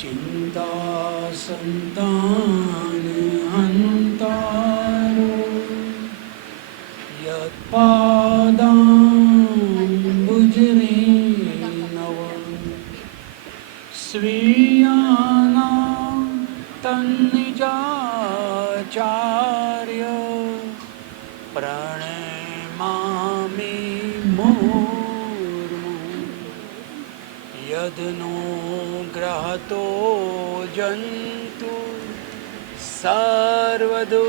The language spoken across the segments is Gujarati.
चिंता संतान हंतारो यत्पादाम्बुजरे नव स्वीयानां तन्निजाचार्य प्रणमामि मुहुर्मुहुः यदनुग्रहतो जन्तु सर्वदुःखातिगो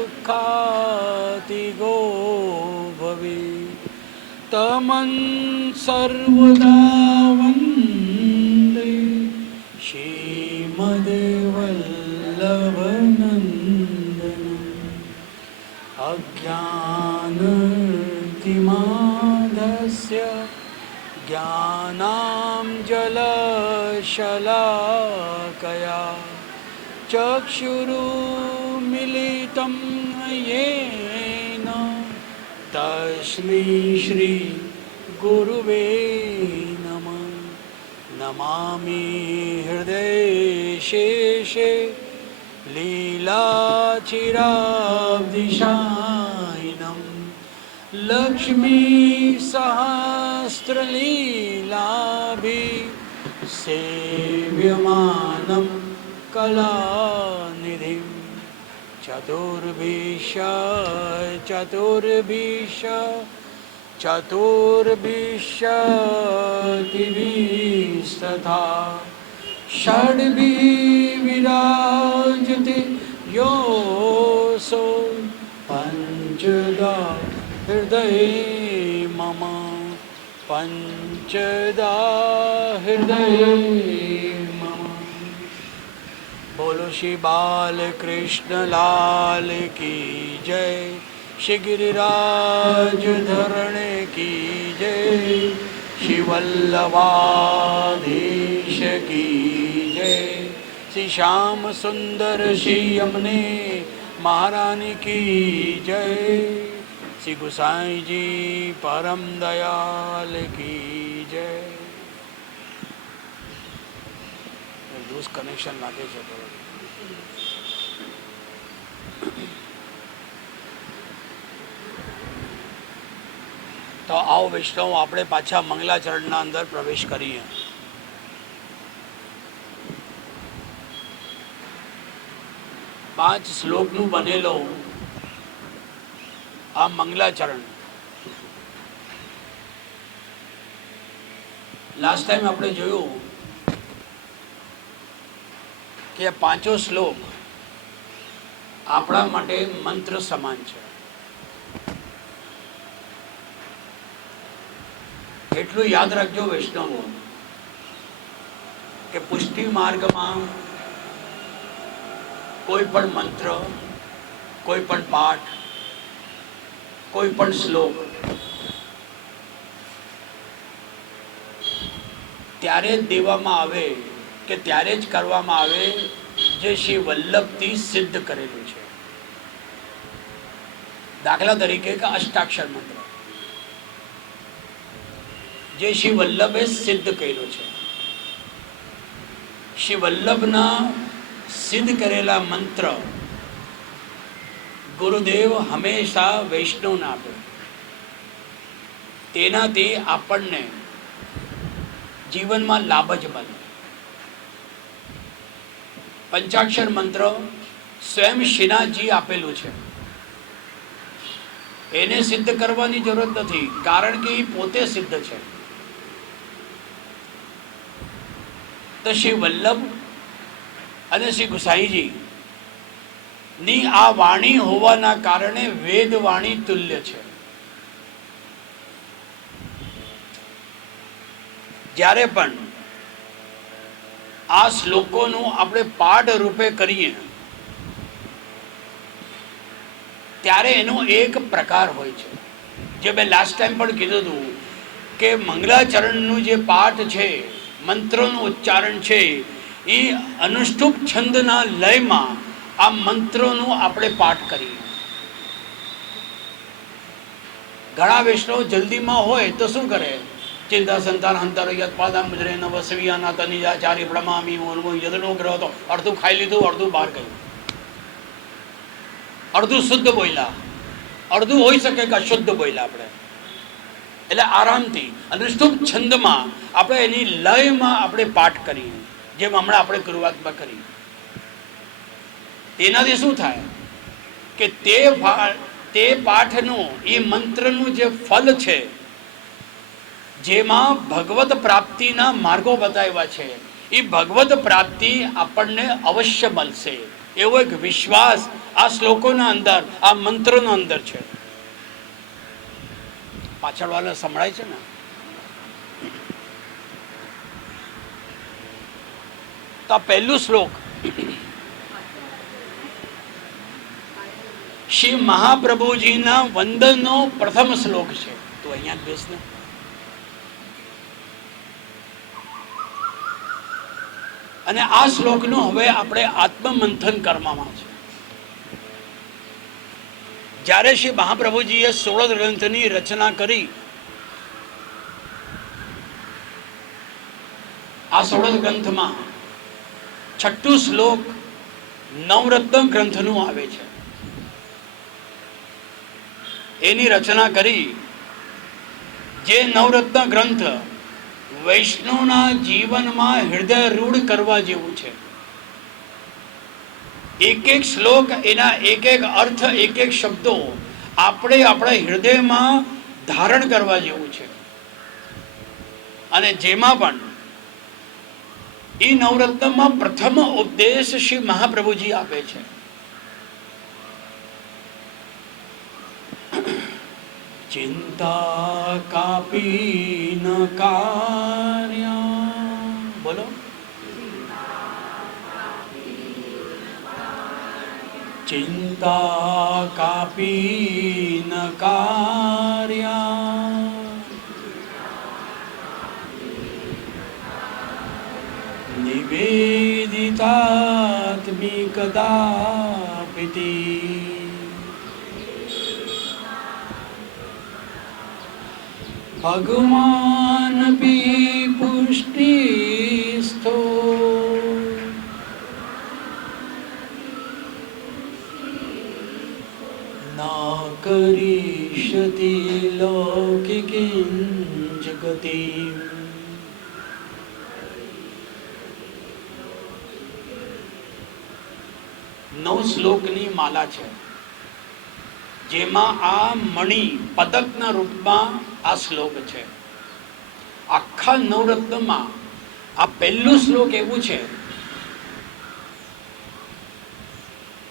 भवेत् तमं सर्वदा वन्दे श्रीमद्वल्लभनन्दनम् अज्ञानतिमिरान्धस्य ज्ञानाञ्जनशलाकया चक्षुरुन्मीलितं येन तस्मै श्रीगुरुवे नमः। नमामि हृदयशेषे लीलाचिराब्धिशायिनं लक्ष्मीसहस्रलीलाभिः सेव्यमानं कलानिधिं चतुर्भिश्चतुर्भिश्चतुर्भिश्चतिभिस्तथा षड्भिः विराजते योऽसौ पञ्चदा हृदये मम पंचदा हृदये मम। बोलो श्री बालकृष्ण लाल की जय, श्री गिरिराज धरण की जय, श्री वल्लभाधीश की जय, श्री श्याम सुंदर श्री यमुने महारानी की जय, श्री गोसाई जी परम दयाल की जय। लूज कनेक्शन लागे છે તો આવો વૈષ્ણવ આપણે પાછા મંગલાચરણના અંદર પ્રવેશ કરીએ। પાંચ શ્લોકનું બનેલો આ મંગલાચરણ લાસ્ટ ટાઈમ આપણે જોયું કે આ પાંચો શ્લોક આપણા માટે મંત્ર સમાન છે। એટલું યાદ રાખજો વૈષ્ણવો કે પુષ્ટિ માર્ગમાં કોઈ પણ મંત્ર, કોઈ પણ પાઠ, કોઈ પણ શ્લોક ત્યારે જ દેવામાં આવે કે ત્યારે જ કરવામાં આવે જે શ્રી વલ્લભથી સિદ્ધ કરેલું છે। દાખલા તરીકે કે અષ્ટાક્ષર મંત્ર જે શ્રી વલ્લભે સિદ્ધ કર્યો છે। શ્રી વલ્લભના સિદ્ધ કરેલા મંત્ર ગુરુદેવ હંમેશા વૈષ્ણવને આપે, તેનાથી આપણને જીવનમાં લાભ જ મળે। પંચાક્ષર મંત્ર સ્વયં શ્રીનાથજી આપેલું છે, એને સિદ્ધ કરવાની જરૂરત નથી, કારણ કે એ પોતે સિદ્ધ છે। તો શ્રી વલ્લભ અને શ્રી ગુસાઈજી ની આ વાણી હોવાના કારણે વેદ વાણી તુલ્ય છે। જ્યારે પણ આ શ્લોકોનું આપણે પાઠ રૂપે કરીએ ત્યારે એનો એક પ્રકાર હોય છે, જે મેં લાસ્ટ ટાઈમ પણ કીધું હતું કે મંગલાચરણનું જે પાઠ છે, મંત્રોનું ઉચ્ચારણ છે, એ અનુષ્ટુપ છંદના લયમાં આ મંત્રોનું આપણે પાઠ કરીએ। ઘણા વૈષ્ણવ જલ્દીમાં હોય તો શું કરે, ચિંતા સંતાન અંતર યત્પાદા મુજરે ન વસવિયાના તનિજાચારી પ્રમામી મોનમો યદનો ગ્રહ તો અડધું ખાઈ લીધું, અડધું બહાર ગયું, અડધું શુદ્ધ બોલ્યા, અડધું હોઈ શકે કે અશુદ્ધ બોલ્યા આપણે. એટલે આરામથી અનુષ્ઠુપ છંદમાં આપણે એની લયમાં આપણે પાઠ કરીએ, જેમ હમણાં આપણે શરૂઆતમાં કરી. તેનાથી શું થાય કે તે પાઠનું, એ મંત્રનું જે ફલ છે, જેમાં ભગવત પ્રાપ્તિના માર્ગો બતાવ્યા છે, એ ભગવત પ્રાપ્તિ આપણને અવશ્ય મળશે એવો એક વિશ્વાસ આ શ્લોકોના અંદર, આ મંત્રોના અંદર છે. પાછળ વાળા સંભળાય છે ને? તો આ પહેલું શ્લોક શ્રી મહાપ્રભુજીના વંદનનો પ્રથમ શ્લોક છે. તો અહીંયા જ બેસ ને. અને આ શ્લોકનું હવે આપણે આત્મમંથન કરવામાં છે. જ્યારે શ્રી મહાપ્રભુજીએ 16 ગ્રંથની રચના કરી, આ 16 ગ્રંથમાં છઠ્ઠું શ્લોક નવરત્ન ગ્રંથનું આવે છે. એની રચના કરી. જે નવરત્ન ગ્રંથ વૈષ્ણવના જીવનમાં હૃદય રૂઢ કરવા જેવું છે. એક એક શ્લોક, એના એક એક અર્થ, એક એક શબ્દો આપણે આપણા હૃદયમાં ધારણ કરવા જેવું છે. અને જેમાં પણ એ નવરત્નમાં પ્રથમ ઉપદેશ શ્રી મહાપ્રભુજી આપે છે. ચિંતા કાપી ન કાર્ય. બોલો. ચિંતા કાપી ન કાર્ય નિવેદિતાત્મિકદાપિતિ. ભગવાન ભી પુષ્ટિસ્થો ના કરીષ્યતિ લૌકિકીં જગતિં. નવ શ્લોકની માલા છે, જેમાં આ મણિ પદકના રૂપમાં આ શ્લોક છે. આખા નવરત્નમાં આ પહેલું શ્લોક એવું છે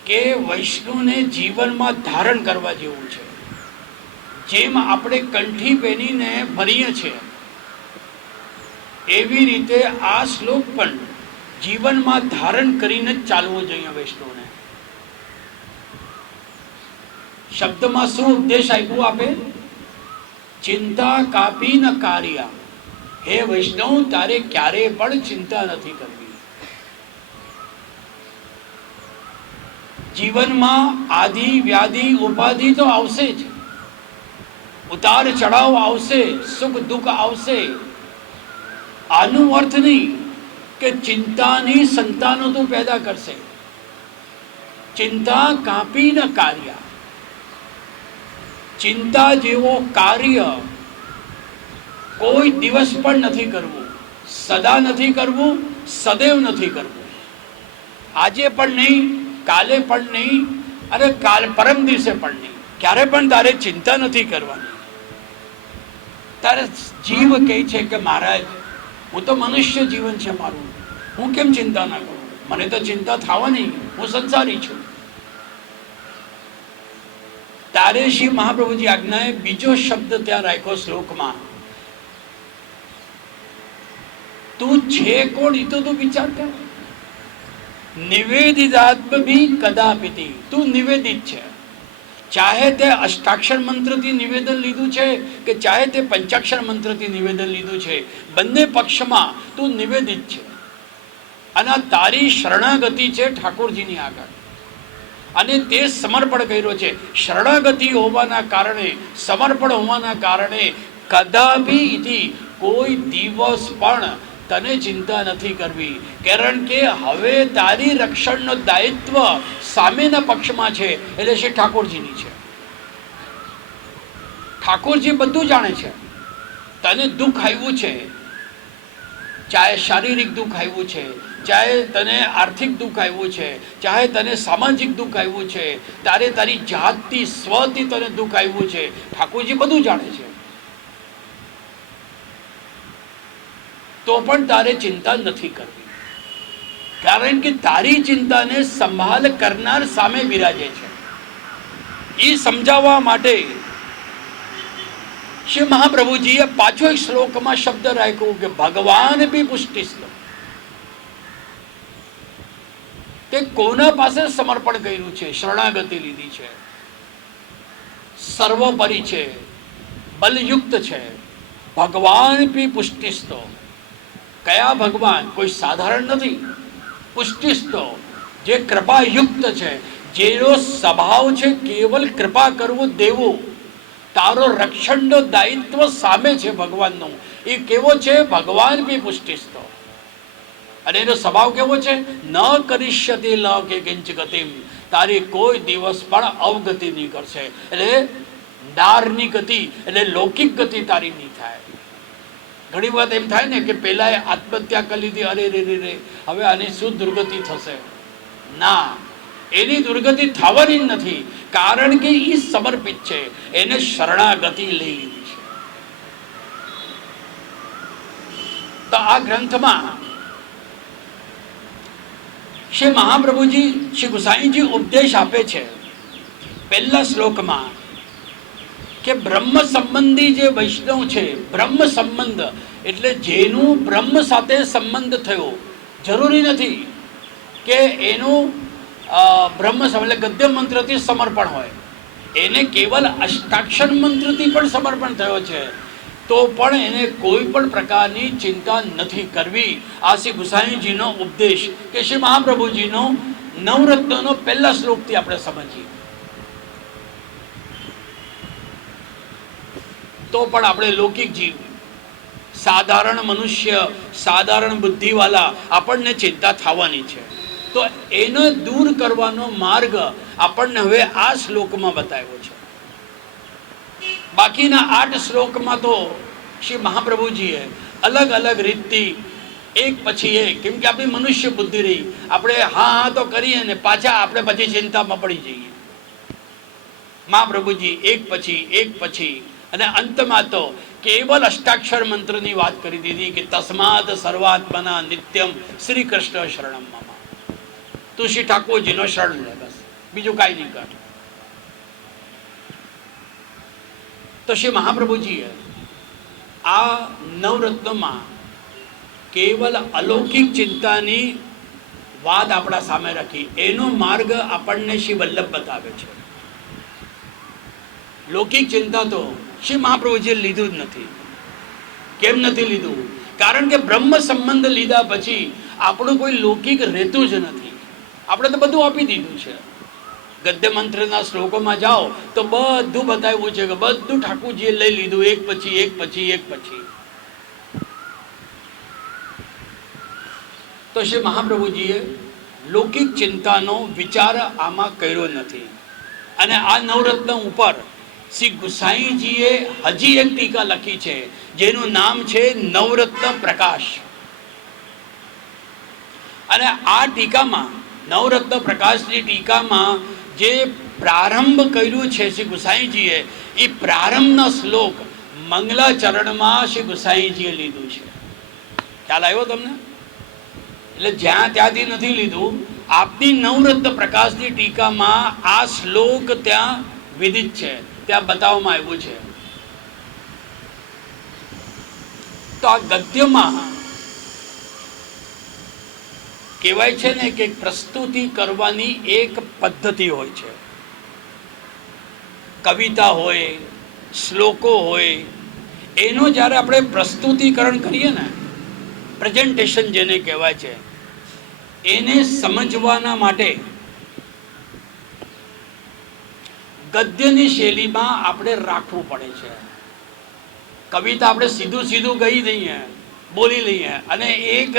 કે વૈષ્ણવને જીવનમાં ધારણ કરવા જેવું છે. જેમ આપણે કંઠી પહેરીને ફરીએ છીએ, એવી રીતે આ શ્લોક પણ જીવનમાં ધારણ કરીને જ ચાલવું જોઈએ વૈષ્ણવને. શબ્દમાં શું ઉપદેશ આપ્યું આપે? ચિંતા કાપી ન કાર્ય. હે વૈષ્ણવ, તારે ક્યારે પણ ચિંતા નથી કરવી. જીવનમાં આદિ વ્યાધિ ઉપાધિ તો આવશે જ, ઉતાર ચઢાવ આવશે, સુખ દુઃખ આવશે. આનું અર્થ નહીં કે ચિંતાની સંતાનો તું પેદા કરશે. ચિંતા કાપી ન કાર્ય. ચિંતા જેવો કાર્ય કોઈ દિવસ પણ નથી કરવું, સદા નથી કરવું, સદૈવ નથી કરવું. આજે પણ નહીં, કાલે પણ નહીં, અને પરમ દિવસે પણ નહીં. ક્યારે પણ તારે ચિંતા નથી કરવાની. તારે જીવ કહે છે કે મહારાજ, હું તો મનુષ્ય જીવન છે મારું, હું કેમ ચિંતા ના કરું? મને તો ચિંતા થવાની, હું સંસારી છું. તારે શ્રી મહાપ્રભુજી આજ્ઞાએ બીજો શબ્દ ત્યાં રાખ્યો શ્લોકમાં. તું છે કોણ એ તો તું વિચાર કર. નિવેદિતાત્મ ભી કદાપિતિ. તું નિવેદિત છે. ચાહે તે અષ્ટાક્ષર મંત્રથી નિવેદન લીધું છે કે ચાહે તે પંચાક્ષર મંત્રથી નિવેદન લીધું છે, બંને પક્ષમાં તું નિવેદિત છે. અને તારી શરણાગતિ છે ઠાકોરજીની આગળ, અને તે સમર્પણ કર્યો છે. શરણાગતિ હોવાના કારણે, સમર્પણ હોવાના કારણે કદાપી ઇતિ કોઈ દિવસ પણ તને ચિંતા નથી કરવી, કારણ કે હવે તારી રક્ષણનો દાયિત્વ સામેના પક્ષમાં છે, એટલે શ્રી ઠાકોરજીની છે. ઠાકોરજી બધું જાણે છે. તને દુઃખ આવ્યું છે, ચાહે શારીરિક દુઃખ આવ્યું છે, ચાહે તને આર્થિક દુઃખ આવ્યું છે, ચાહે તને સામાજિક દુઃખ આવ્યું છે, તારે તારી જાતથી સ્વથી તને દુઃખ આવ્યું છે, ઠાકોરજી બધું જાણે છે. તો પણ તારે ચિંતા નથી કરવી, કારણ કે તારી ચિંતાને સંભાળ કરનાર સામે બિરાજે છે. એ સમજાવવા માટે શ્રી મહાપ્રભુજીએ પાછો એક શ્લોકમાં શબ્દ રાખ્યો કે ભગવાન બી પુષ્ટિસ્ત. તે કોના પાસે સમર્પણ કર્યું છે? શરણાગતિ લીધી છે, સર્વોપરી છે, બલયુક્ત છે. ભગવાન બી પુષ્ટિસ્ત. કયા ભગવાન? કોઈ સાધારણ નથી. પુષ્ટિસ્ત, જે કૃપાયુક્ત છે, જેનો સ્વભાવ છે કેવલ કૃપા કરવું દેવું. તારો રક્ષણનો દાયિત્વ સામે છે ભગવાનનું. એ કેવો છે? ભગવાન બી પુષ્ટિસ્ત. અને એનો સ્વભાવ કેવો છે? ન કરીષ્યતિ લોકે કિંચ ગતિમ. તારી કોઈ દિવસ પણ અવગતિ નહીં કરશે. એટલે નારની ગતિ એટલે લૌકિક ગતિ તારી નહીં થાય. ઘણી વખત એમ થાય ને કે પેલા આત્મહત્યા કરી લીધી, અરે રે રે રે, હવે આની શું દુર્ગતિ થશે? ના, એની દુર્ગતિ થવાની જ નથી, કારણ કે એ સમર્પિત છે, એને શરણાગતિ લઈ લીધી છે. તો આ ગ્રંથમાં શ્રી મહાપ્રભુજી, શ્રી ગુસાઈજી ઉપદેશ આપે છે પહેલા શ્લોકમાં કે બ્રહ્મ સંબંધી જે વૈષ્ણવ છે, બ્રહ્મ સંબંધ એટલે જેનું બ્રહ્મ સાથે સંબંધ થયો. જરૂરી નથી કે એનું બ્રહ્મ એટલે ગદ્ય મંત્રથી સમર્પણ હોય, એને કેવલ અષ્ટાક્ષર મંત્રથી પણ સમર્પણ થયો છે, તો પણ એને કોઈ પણ પ્રકારની ચિંતા નથી કરવી. આ શ્રી ગુસાઈજીનો ઉપદેશ કે શ્રી મહાપ્રભુજીનો નવરત્નનો પહેલા શ્લોકથી આપણે સમજીએ તો પણ આપણે લૌકિક જીવ, સાધારણ મનુષ્ય, સાધારણ બુદ્ધિવાળા, આપણને ચિંતા થવાની છે. તો એને દૂર કરવાનો માર્ગ આપણને હવે આ શ્લોકમાં બતાવ્યો છે. બાકીના 8 શ્લોકમાં તો શ્રી મહાપ્રભુજીએ અલગ અલગ રીતથી એક પછી એક, કેમ કે આપણી મનુષ્ય બુદ્ધિ રહી, આપણે હા તો કરીએ ને પાછા આપણે પછી ચિંતામાં પડી જઈએ. મહાપ્રભુજી એક પછી અને અંતમાં તો કેવલ અષ્ટાક્ષર મંત્રની વાત કરી દીધી કે તસ્માદ સર્વાત્મના નિત્યમ શ્રી કૃષ્ણ શરણમ મમ. તું શ્રી ઠાકોરજીનો શરણ લે, બસ, બીજું કાંઈ નહીં કર. તો શ્રી મહાપ્રભુજીએ આ નવરત્નમાં કેવલ અલૌકિક ચિંતાની વાત આપણા સામે રાખી, એનો માર્ગ આપણને શ્રી વલ્લભ બતાવે છે. લૌકિક ચિંતા તો શ્રી મહાપ્રભુજીએ લીધું જ નથી. કેમ નથી લીધું? કારણ કે બ્રહ્મ સંબંધ લીધા પછી આપણું કોઈ લૌકિક રહેતું જ નથી. આપણે તો બધું આપી દીધું છે. ગદ્ય મંત્રના શ્લોકોમાં જાઓ તો બધું બતાવ્યું છે કે બધું ઠાકોરજીએ લઈ લીધું, એક પછી એક પછી એક પછી. તો શ્રી મહાપ્રભુજીએ લૌકિક ચિંતાનો વિચાર આમાં કર્યો નથી. અને આ નવરત્ન ઉપર શ્રી ગુસાઈજીએ હજી એક ટીકા લખી છે જેનું નામ છે નવરત્ન પ્રકાશ. અને આ ટીકામાં, નવરત્ન પ્રકાશની ટીકામાં જે પ્રારંભ કર્યું છે શ્રી ગુસાઈજીએ, એ પ્રારંભનો શ્લોક મંગલાચરણમાં શ્રી ગુસાઈજીએ લીધું છે. ખ્યાલ આવ્યો તમને? એટલે જ્યાં ત્યાંથી નથી લીધું. આપની નવરત્ન પ્રકાશની ટીકામાં આ શ્લોક ત્યાં વિદિત છે, ત્યાં બતાવવામાં આવ્યું છે. તો આ ગદ્યમાં કહેવાય છે ને કે પ્રસ્તુતિ કરવાની એક પદ્ધતિ હોય છે. કવિતા હોય, શ્લોકો હોય, એનો જ્યારે આપણે પ્રસ્તુતિકરણ કરીએ ને, પ્રેઝન્ટેશન જેને કહેવાય છે, એને સમજવાના માટે ગદ્યની શૈલીમાં આપણે રાખવું પડે છે. કવિતા આપણે સીધું સીધું કહી દઈએ, બોલી લઈએ, અને એક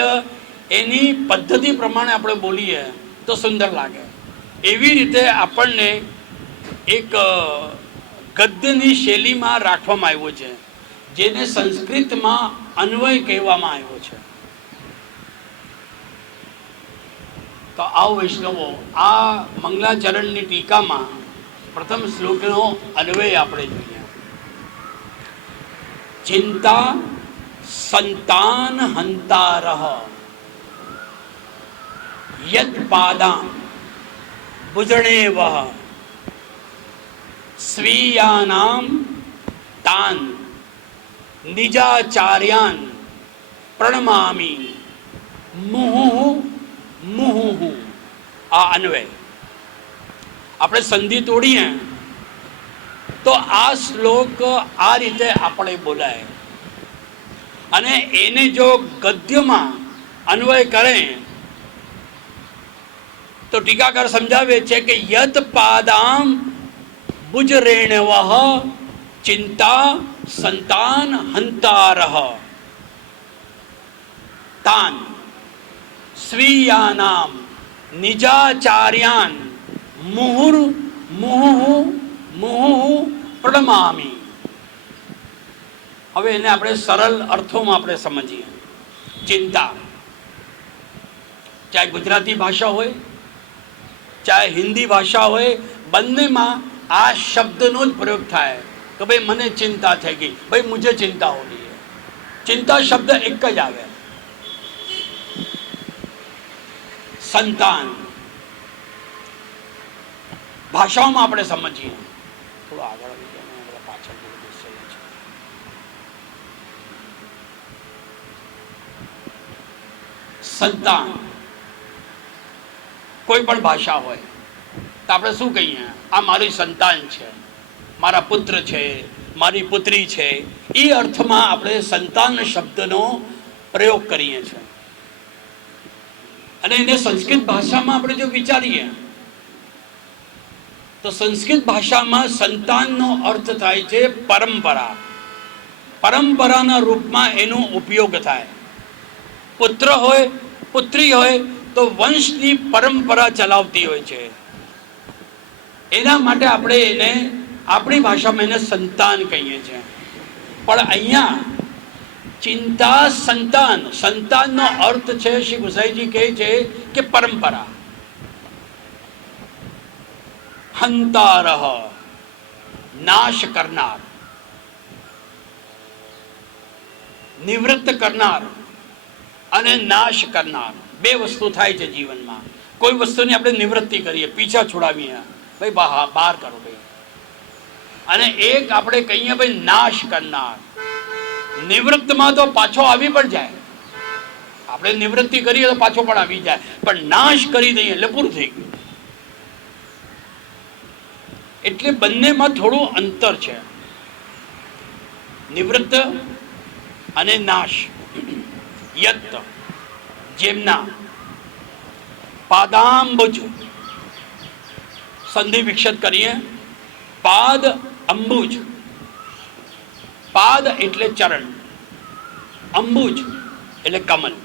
એની પદ્ધતિ પ્રમાણે આપણે બોલીએ તો સુંદર લાગે. એવી રીતે આપણને એક ગદ્યની શૈલીમાં રાખવામાં આવ્યો છે, જેને સંસ્કૃતમાં અન્વય કહેવામાં આવ્યો છે. તો આવો વૈષ્ણવો, આ મંગલાચરણની ટીકામાં પ્રથમ શ્લોકનો અન્વય આપણે જોઈએ. ચિંતા સંતાન હંતારઃ યત પાદાં ભુજણેવઃ સ્વીયાનામ તાન નિજાચાર્યાન પ્રણમામિ મુહુઃ મુહુઃ. આ અન્વય આપણે સંધિ તોડીએ તો આ શ્લોક આ રીતે આપણે બોલાય, અને એને જો ગદ્યમાં અન્વય કરે તો ટીકાકાર સમજાવે છે કે યત પાદામ ભુજરેણવઃ ચિંતા સંતાન હંતારઃ તાન સ્વીયાનામ નિજાચાર્યાન મુહુર મુહુઃ મુહુઃ પ્રણમામિ. હવે એને આપણે સરળ અર્થોમાં આપણે સમજીએ. ચિંતા, ચાહે ગુજરાતી ભાષા હોય ચાહે હિન્દી ભાષા હોય, બંનેમાં આ શબ્દનો જ પ્રયોગ થાય કે ભાઈ મને ચિંતા થઈ ગઈ, ભાઈ મુझे ચિંતા હો રહી है. ચિંતા શબ્દ એક જ આવે. સંતાન ભાષાઓમાં આપણે સમજીએ. થોડું આગળ આવી જાય, પાછળ બેસેલા છે. સંતાન કોઈ પણ ભાષા હોય તો આપણે શું કહીએ? આ મારી સંતાન છે, મારા પુત્ર છે, મારી પુત્રી છે. એ અર્થમાં આપણે સંતાન શબ્દનો પ્રયોગ કરીએ છીએ. અને એને સંસ્કૃત ભાષામાં આપણે જો વિચારીએ તો સંસ્કૃત ભાષામાં સંતાનનો અર્થ થાય છે પરંપરા. પરંપરાના રૂપમાં એનો ઉપયોગ થાય. પુત્ર હોય પુત્રી હોય તો વંશની પરંપરા ચલાવતી હોય છે. એના માટે આપણે એને આપણી ભાષામાં એને સંતાન કહીએ છીએ. પણ અહીંયા ચિંતા સંતાન, સંતાનનો અર્થ છે, શ્રી ગુસાઈજી કહે છે કે પરંપરા. હંતારઃ નાશ કરનાર, નિવૃત્ત કરનાર અને નાશ કરનાર. બે વસ્તુ થાય છે જીવનમાં. કોઈ વસ્તુની આપણે નિવૃત્તિ કરીએ, પીછા છોડાવીએ, ભાઈ બહાર કરો ભાઈ. અને એક આપણે કહીએ ભાઈ નાશ કરનાર. નિવૃત્તમાં તો પાછો આવી પણ જાય, આપણે નિવૃત્તિ કરીએ તો પાછો પણ આવી જાય, પણ નાશ કરી દઈએ એટલે પૂરું થઈ ગયું. એટલે બંનેમાં થોડું અંતર છે, નિવૃત્ત અને નાશ. યત જેમના પાદાંબુજ, સંધિ વિક્ષત કરીએ, પાદ અંબુજ. પાદ એટલે ચરણ, અંબુજ એટલે કમલ.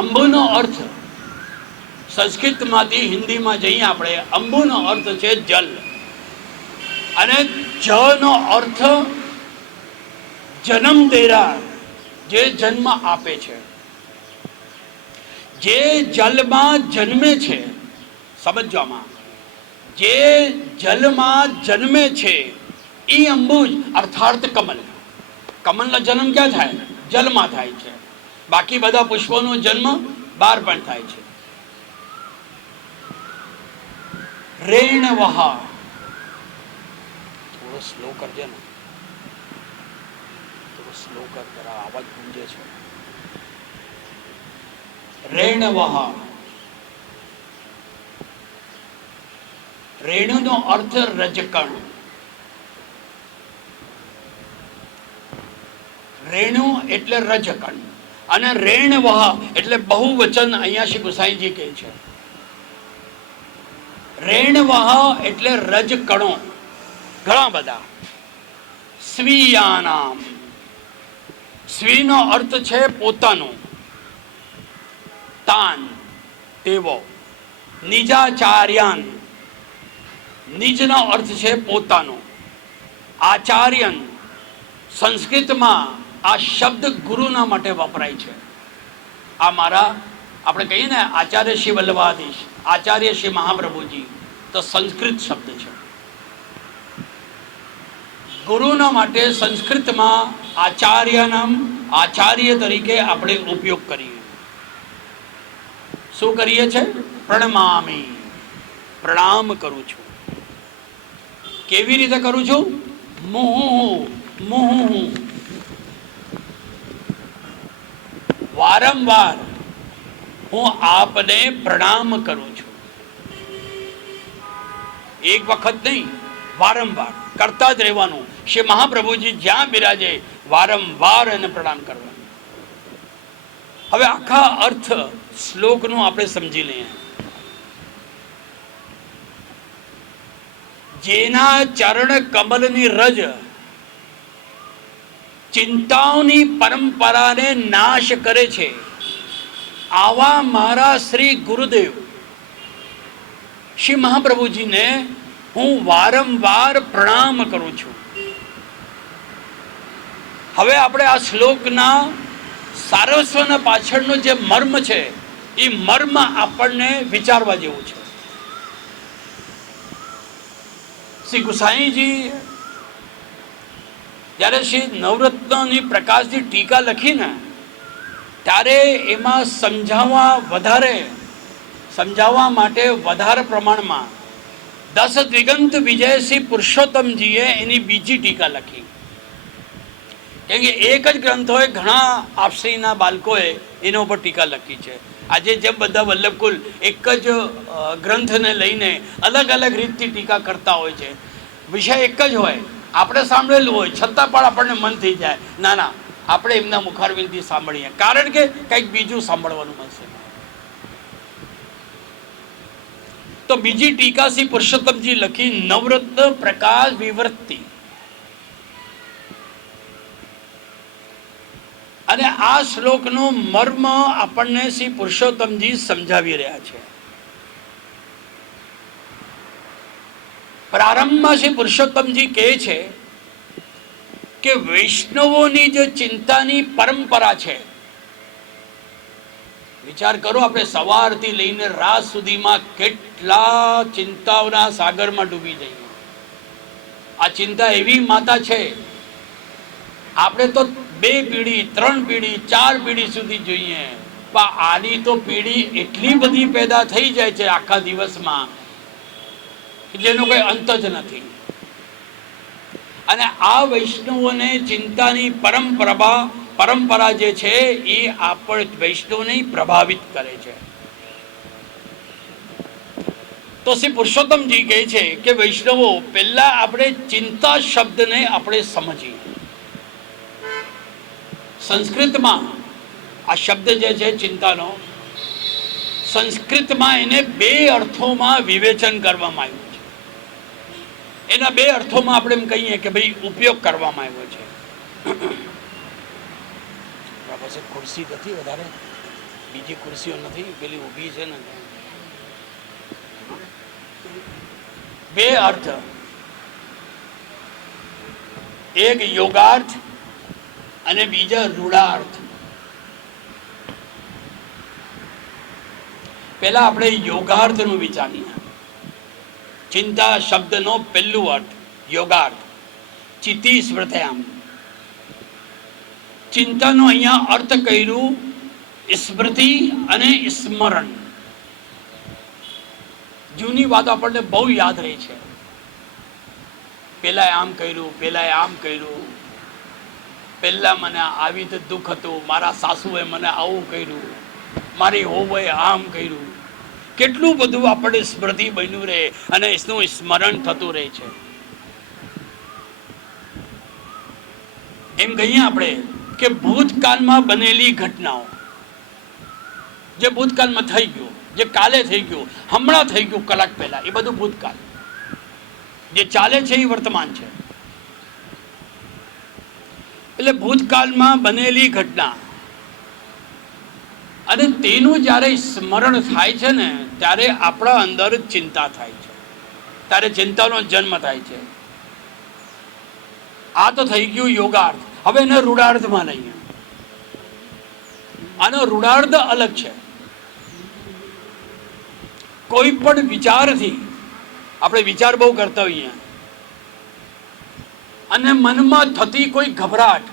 અંબુનો અર્થ સંસ્કૃતમાંથી હિન્દીમાં જઈએ આપણે, અંબુનો અર્થ છે જલ, અને જનો અર્થ જન્મ દેનાર, જે જન્મ આપે છે, જે જલમાં જન્મે છે. સમજવામાં, જે જલમાં જન્મે છે એ અંબુજ અર્થાર્થ કમલ. કમલનો જન્મ ક્યાં થાય? જલમાં થાય છે. બાકી બધા પુષ્પોનો જન્મ બહાર પણ થાય છે. રેણવઃ, થોડો સ્લો કરજે ને, થોડો સ્લો કર, જરા અવાજ ગુંજે છે. રેણવઃ, રેણુનો અર્થ રજકણ. રેણુ એટલે રજકણ, અને રેણવઃ એટલે બહુવચન. અહીંયા શ્રી ગુસાઈજી કહે છે રેણવઃ એટલે રજકણો, ઘણા બધા. સ્વીયાનામ. સ્વીનો અર્થ છે પોતાનું. તાન તેવો. નિજાચાર્યાન, નિજનો અર્થ છે પોતાનો. આચાર્યન, સંસ્કૃતમાં આ શબ્દ ગુરુના માટે વપરાય છે. આ મારા આપણે કહીએ ને આચાર્ય શ્રી વલ્લભાધીશ, આચાર્ય શ્રી મહાપ્રભુજી, તો સંસ્કૃત શબ્દ છે. ગુરુના માટે સંસ્કૃતમાં આચાર્યનામ, આચાર્ય તરીકે આપણે ઉપયોગ કરીએ. શું કરીએ છે? પ્રણમામી, પ્રણામ કરું છું. કેવી રીતે કરું છું? મુહુ, વારંવાર હું આપને પ્રણામ કરું છું. એક વખત નહીં, વારંવાર કરતા જ રહેવાનું. શ્રી મહાપ્રભુજી જ્યાં બિરાજે વારંવાર એને પ્રણામ કરવાનું. હવે આખા અર્થ શ્લોકનું આપણે સમજી લઈએ. જેના ચરણ કમલની રજ ચિંતાઓની પરંપરાને નાશ કરે છે, આવા મારા શ્રી ગુરુદેવ શ્રી મહાપ્રભુજીને હું વારંવાર પ્રણામ કરું છું. હવે આપણે આ શ્લોકના સારસ્વના પાછળનો જે મર્મ છે એ મર્મ આપણને વિચારવા જેવું છે. શ્રી ગુસાઈજી જ્યારે શ્રી નવરત્નની પ્રકાશની ટીકા લખીને ત્યારે એમાં સમજાવવા માટે વધારે પ્રમાણમાં દસ દ્વિગંત વિજયસિંહ પુરુષોત્તમજીએ એની બીજી ટીકા લખી. કેમ કે એક જ ગ્રંથ હોય, ઘણા આપશ્રીના બાળકોએ એના ઉપર ટીકા લખી છે. આજે જેમ બધા વલ્લભકુલ એક જ ગ્રંથને લઈને અલગ અલગ રીતથી ટીકા કરતા હોય છે, વિષય એક જ હોય, આપણે સાંભળેલું હોય, છતાં પણ આપણને મન થઈ જાય ના ના આપણે એમના મુખારવિંદથી સાંભળીએ, કારણ કે કંઈક બીજું સાંભળવાનું મળશે. તો બીજી ટીકા શ્રી પુરુષોત્તમજી લખી, નવરત્ન પ્રકાશ વિવૃત્તિ. અને આ શ્લોકનો મર્મ આપણને શ્રી પુરુષોત્તમજી સમજાવી રહ્યા છે. પ્રારંભમાં શ્રી પુરુષોત્તમજી કહે છે કે વૈષ્ણવોની જે ચિંતાની પરંપરા છે, વિચાર કરો આપણે સવારથી લઈને રાત સુધીમાં કેટલા ચિંતાઓના સાગરમાં ડૂબી જઈએ. આ ચિંતા એવી માતા છે, આપણે તો 2 પેઢી 3 પેઢી 4 પેઢી સુધી જોઈએ, પણ આની તો પેઢી એટલી બધી પેદા થઈ જાય છે આખા દિવસમાં જેનો કોઈ અંત જ નથી. અને આ વૈષ્ણવોને ચિંતાની પરંપરા જે છે એ આપણે વૈષ્ણવને પ્રભાવિત કરે છે. તો શ્રી પુરુષોત્તમજી કહે છે કે વૈષ્ણવો પહેલા આપણે ચિંતા શબ્દને આપણે સમજીએ. સંસ્કૃતમાં આ શબ્દ જે છે ચિંતાનો, સંસ્કૃતમાં એને 2 અર્થોમાં વિવેચન કરવામાં આવ્યું છે. એના 2 અર્થોમાં આપણે એમ કહીએ કે ભાઈ ઉપયોગ કરવામાં આવ્યો છે. પાસે ખુરશી નથી, વધારે બીજી ખુરશીઓ નથી, પેલી ઊભી છે ને. 2 અર્થ, એક યોગાર્થ અને બીજા રૂઢાર્થ. પહેલા આપણે યોગાર્થનું વિચારીએ. ચિંતા શબ્દનો પહેલું અર્થ યોગાર્થ, ચિત્તિ સ્મૃત્યામ. ચિંતાનો અહીંયા અર્થ કર્યું સ્મૃતિ અને સ્મરણ. જૂની વાતો આપણને બહુ યાદ રહે છે. પેલા આમ કર્યું, પહેલા મને આવી રીતે દુઃખ હતું, મારા સાસુએ મને આવું કર્યું, મારી હોવે આમ કર્યું. કેટલું બધું આપણે સ્મૃતિ બન્યું રહે અને એનું સ્મરણ થતું રહે છે. એમ કહીએ આપણે કે ભૂતકાળમાં બનેલી ઘટનાઓ, જે ભૂતકાળમાં થઈ ગયું, જે કાલે થઈ ગયું, હમણાં થઈ ગયું, કલાક પહેલા, એ બધું ભૂતકાળ. જે ચાલે છે એ વર્તમાન છે. એટલે ભૂતકાળમાં બનેલી ઘટના અને તેનું જ્યારે સ્મરણ થાય છે ને, ત્યારે આપણા અંદર ચિંતા થાય છે, ત્યારે ચિંતાનો જન્મ થાય છે. આ તો થઈ ગયું યોગાર્થ. હવે એને રૂઢાર્થમાં લઈએ. આનો રૂઢાર્થ અલગ છે. કોઈ પણ વિચારથી, આપણે વિચાર બહુ કરતા હોઈએ, અને મનમાં થતી કોઈ ગભરાટ,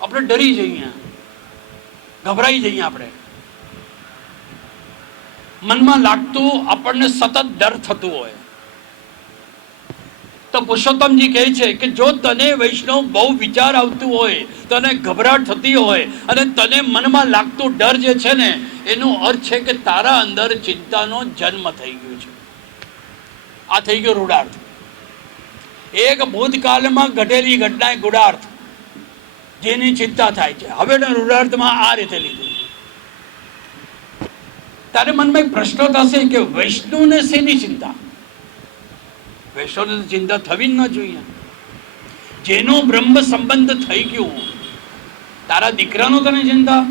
આપણે ડરી જઈએ, ગભરાઈ જઈએ. આપણે મનમાં લાગતું આપણને સતત ડર થતું હોય, તો પુરુષોત્તમજી કહે છે કે જો તને વૈષ્ણવ બહુ વિચાર આવતું હોય, તને ગભરાટ થતી હોય, અને તને મનમાં લાગતું ડર જે છે ને, એનો અર્થ છે કે તારા અંદર ચિંતાનો જન્મ થઈ ગયો છે. આ થઈ ગયો રૂઢાર્થ. એક ભૂતકાળમાં ઘટેલી ઘટના ગુડાર્થ, જેની ચિંતા થાય છે. હવે રૂઢાર્થમાં આ રીતે લીધું. તારે મનમાં એક પ્રશ્ન થશે કે વૈષ્ણવને શેની ચિંતા? વૈષ્ણવને ચિંતા થવી જ ન જોઈએ. જેનો બ્રહ્મ સંબંધ થઈ ગયો, તારા દીકરાનો તને ચિંતા,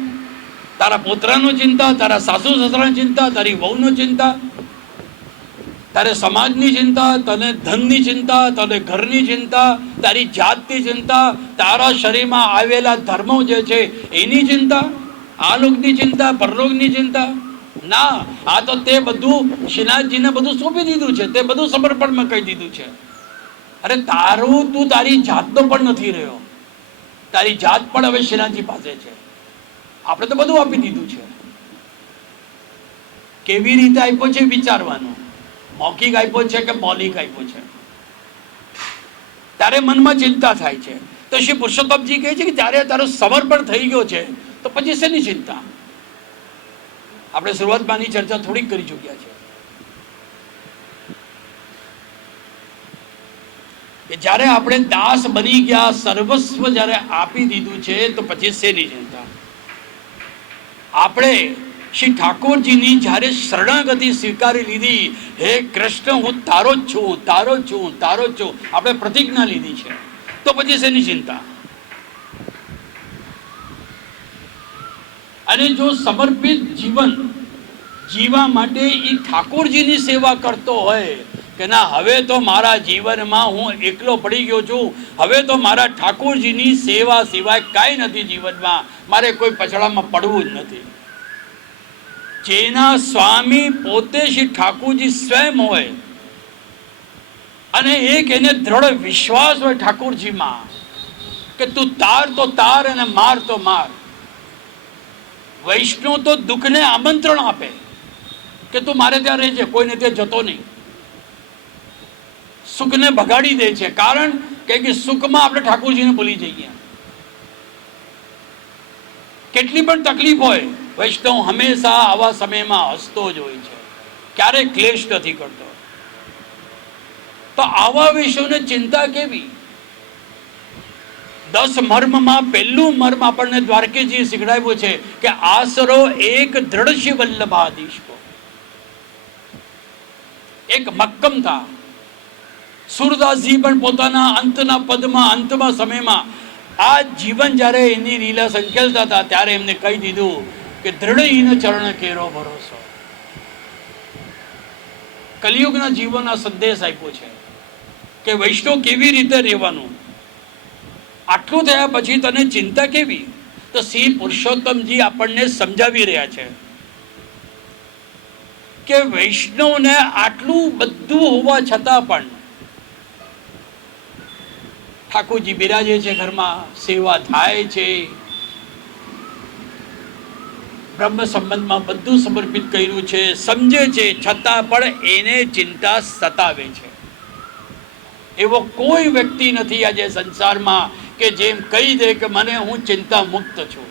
તારા પોતરાનો ચિંતા, તારા સાસુ સસરાની ચિંતા, તારી વહુનો ચિંતા, તારે સમાજની ચિંતા, તને ધનની ચિંતા, તને ઘરની ચિંતા, તારી જાતની ચિંતા, તારા શરીરમાં આવેલા ધર્મો જે છે એની ચિંતા, આ લોકની ચિંતા, પરલોકની ચિંતા. ના, આ તો તે બધું શ્રીનાથજીને બધું સોંપી દીધું છે, તે બધું સમર્પણમાં કહી દીધું છે. અરે તારું, તું તારી જાતનો પણ નથી રહ્યો. તારી જાત પણ હવે શ્રીનાથજી પાસે છે. આપણે તો બધું આપી દીધું છે. કેવી રીતે આપ્યો છે વિચારવાનું. મૌખિક આપ્યો છે કે મૌલિક આપ્યો છે, ત્યારે મનમાં ચિંતા થાય છે. તો શ્રી પુરુષોત્તમજી કહે છે કે જ્યારે તારું સમર્પણ થઈ ગયો છે, તો પછી શેની ચિંતા? આપણે શરૂઆતમાંની ચર્ચા થોડીક કરી ચૂક્યા છે કે જ્યારે આપણે દાસ બની ગયા, સર્વસ્વ જ્યારે આપી દીધું છે, તો પછી શેની ચિંતા? આપણે શ્રી ઠાકોરજીની જ્યારે શરણાગતિ સ્વીકારી લીધી, હે કૃષ્ણ હું તારો જ છું, તારો જ છું, તારો જ છું, આપણે પ્રતિજ્ઞા લીધી છે, તો પછી શેની ચિંતા? અને જો સમર્પિત જીવન જીવવા માટે એ ઠાકોરજીની સેવા કરતો હોય કે ના, હવે તો મારા જીવનમાં હું એકલો પડી ગયો છું, હવે તો મારા ઠાકોરજીની સેવા સિવાય કાંઈ નથી જીવનમાં, મારે કોઈ પછડામાં પડવું જ નથી. જેના સ્વામી પોતે શ્રી ઠાકોરજી સ્વયં હોય, અને એક એને દ્રઢ વિશ્વાસ હોય ઠાકોરજીમાં કે તું તાર તો તાર અને માર તો માર. વૈષ્ણવ તો દુઃખને આમંત્રણ આપે કે તું મારે ત્યાં રહેજે, કોઈને ત્યાં જતો નહીં. સુખને ભગાડી દે છે, કારણ કે સુખમાં આપણે ઠાકોરજીને ભૂલી જઈએ. કેટલી પણ તકલીફ હોય, વૈષ્ણવ હંમેશા આવા સમયમાં હસતો જ હોય છે, ક્યારેય ક્લેશ નથી કરતો. તો આવા વૈષ્ણવને ચિંતા કેવી? 10 મર્મમાં પહેલું મર્મ આપણને દ્વારકેજી શીખડાવ્યું છે કે આસરો એક દ્રઢ શિવ વલ્લભાધીશ કો, એક મક્કમતા. સુરદાસજી પણ પોતાના અંતના પદમાં, અંતમાં સમયમાં આ જીવન જ્યારે એની લીલા સંકેલતા હતા, ત્યારે એમને કહી દીધું કે દ્રઢ ચરણ કેરો ભરોસો. કલિયુગના જીવનના સંદેશ આપ્યો છે કે વૈષ્ણવ કેવી રીતે રહેવાનું. આટલું થયા પછી તને ચિંતા કેવી? તો શ્રી પુરુષોત્તમજી આપણને સમજાવી રહ્યા છે કે વૈષ્ણવને આટલું બધું હોવા છતાં પણ ઠાકોરજી બિરાજે છે ઘરમાં, સેવા થાય છે, બ્રહ્મ સંબંધમાં બધું સમર્પિત કર્યું છે, સમજે છે, છતાં પણ એને ચિંતા સતાવે છે. એવો કોઈ વ્યક્તિ નથી આજે સંસારમાં કે જેમ કહી દે કે મને હું ચિંતા મુક્ત છું.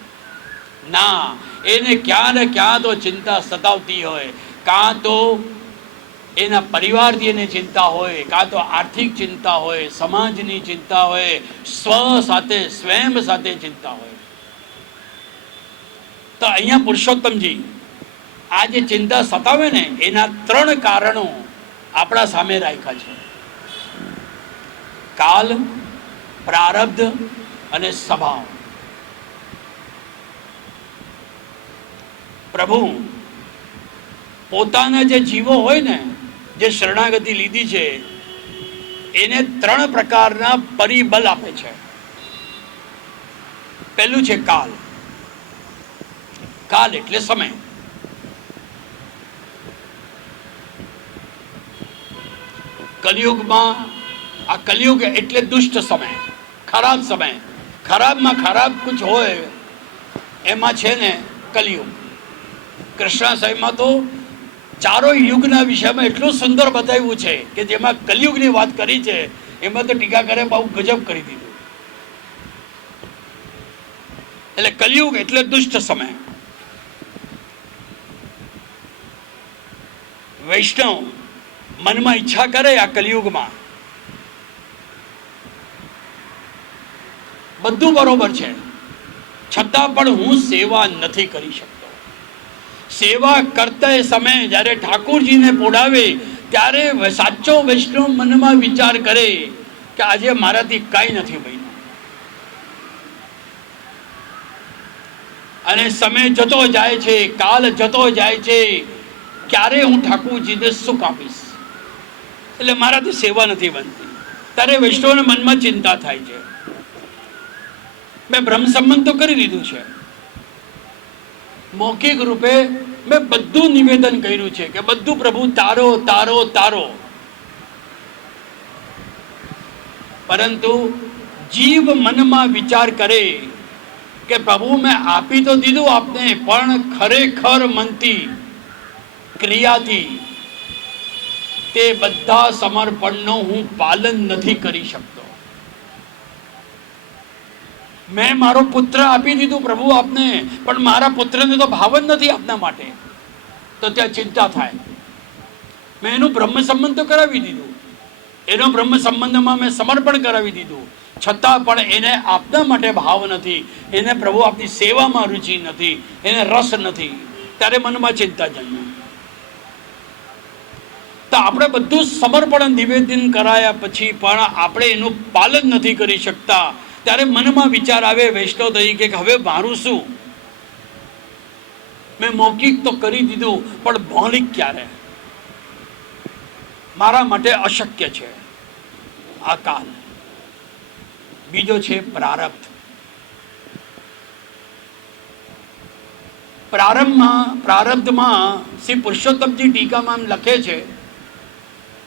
ના, એને ક્યાં ને ક્યાં તો ચિંતા સતાવતી હોય. કાં તો એના પરિવારથી એને ચિંતા હોય, કાં તો આર્થિક ચિંતા હોય, સમાજની ચિંતા હોય, સ્વ સાથે, સ્વયં સાથે ચિંતા હોય. તો અહીંયા પુરુષોત્તમજી આ જે ચિંતા સતાવે ને, એના 3 કારણો આપણા સામે રાખ્યા છે: કાલ, પ્રારબ્ધ અને સ્વભાવ. પ્રભુ પોતાના જે જીવો હોય ને, જે શરણાગતિ લીધી છે, એને 3 પ્રકારના પરિબળ આપે છે. પહેલું છે કાલ. કાલ એટલે સમય. કલિયુગમાં, આ કલિયુગ એટલે દુષ્ટ સમય, ખરાબ સમય. ખરાબમાં ખરાબ કુછ હોય એમાં છે ને કલિયુગ. કૃષ્ણ સાહેબમાં તો ચારો યુગના વિષયમાં એટલું સુંદર બતાવ્યું છે કે જેમાં કલિયુગની વાત કરી છે એમાં તો ટીકાકારે બહુ ગજબ કરી દીધું. એટલે કલિયુગ એટલે દુષ્ટ સમય. વૈષ્ણવ મનમાં ઈચ્છા કરે આ કલિયુગમાં બધું બરોબર છે, છતાં પણ હું સેવા નથી કરી શકતો. સેવા કરતા સમયે જ્યારે ઠાકોરજીને પોડાવે ત્યારે સાચો વૈષ્ણવ મનમાં વિચાર કરે કે આજે મારાથી કાંઈ નથી બન્યું. અને સમય જતો જાય છે, કાલ જતો જાય છે, ક્યારે હું ઠાકોરજીને સુખ આપીશ, એટલે મારાથી સેવા નથી બનતી. ત્યારે વૈષ્ણવના મનમાં ચિંતા થાય છે. મેં બ્રહ્મ સંબંધ તો કરી દીધું છે, મૌખિક રૂપે મેં બધું નિવેદન કર્યું છે કે બધું પ્રભુ તારો તારો તારો, પરંતુ જીવ મનમાં વિચાર કરે કે પ્રભુ મેં આપી તો દીધું આપને, પણ ખરેખર મનથી ક્રિયાથી તે બધા સમર્પણનો હું પાલન નથી કરી શકતો. મેં મારો પુત્ર આપી દીધું પ્રભુ આપને, પણ મારા પુત્રને તો ભાવ જ નથી આપના માટે. તો ત્યાં ચિંતા થાય. મેં એનું બ્રહ્મ સંબંધ તો કરાવી દીધું, એનો બ્રહ્મ સંબંધમાં મેં સમર્પણ કરાવી દીધું, છતાં પણ એને આપના માટે ભાવ નથી, એને પ્રભુ આપની સેવામાં રુચિ નથી, એને રસ નથી. ત્યારે મનમાં ચિંતા જન્મે. તો આપણે બધું સમર્પણ નિવેદન કરાયા પછી પણ આપણે એનું પાલન નથી કરી શકતા. ત્યારે મનમાં વિચાર આવે વૈષ્ણવ તરીકે કે હવે મારું શું? મેં મૌખિક તો કરી દીધું, પણ મૌલિક ક્યારે? મારા માટે અશક્ય છે આ કાલ. બીજો છે પ્રારબ્ધ. પ્રારબ્ધમાં શ્રી પુરુષોત્તમજી ટીકામાં લખે છે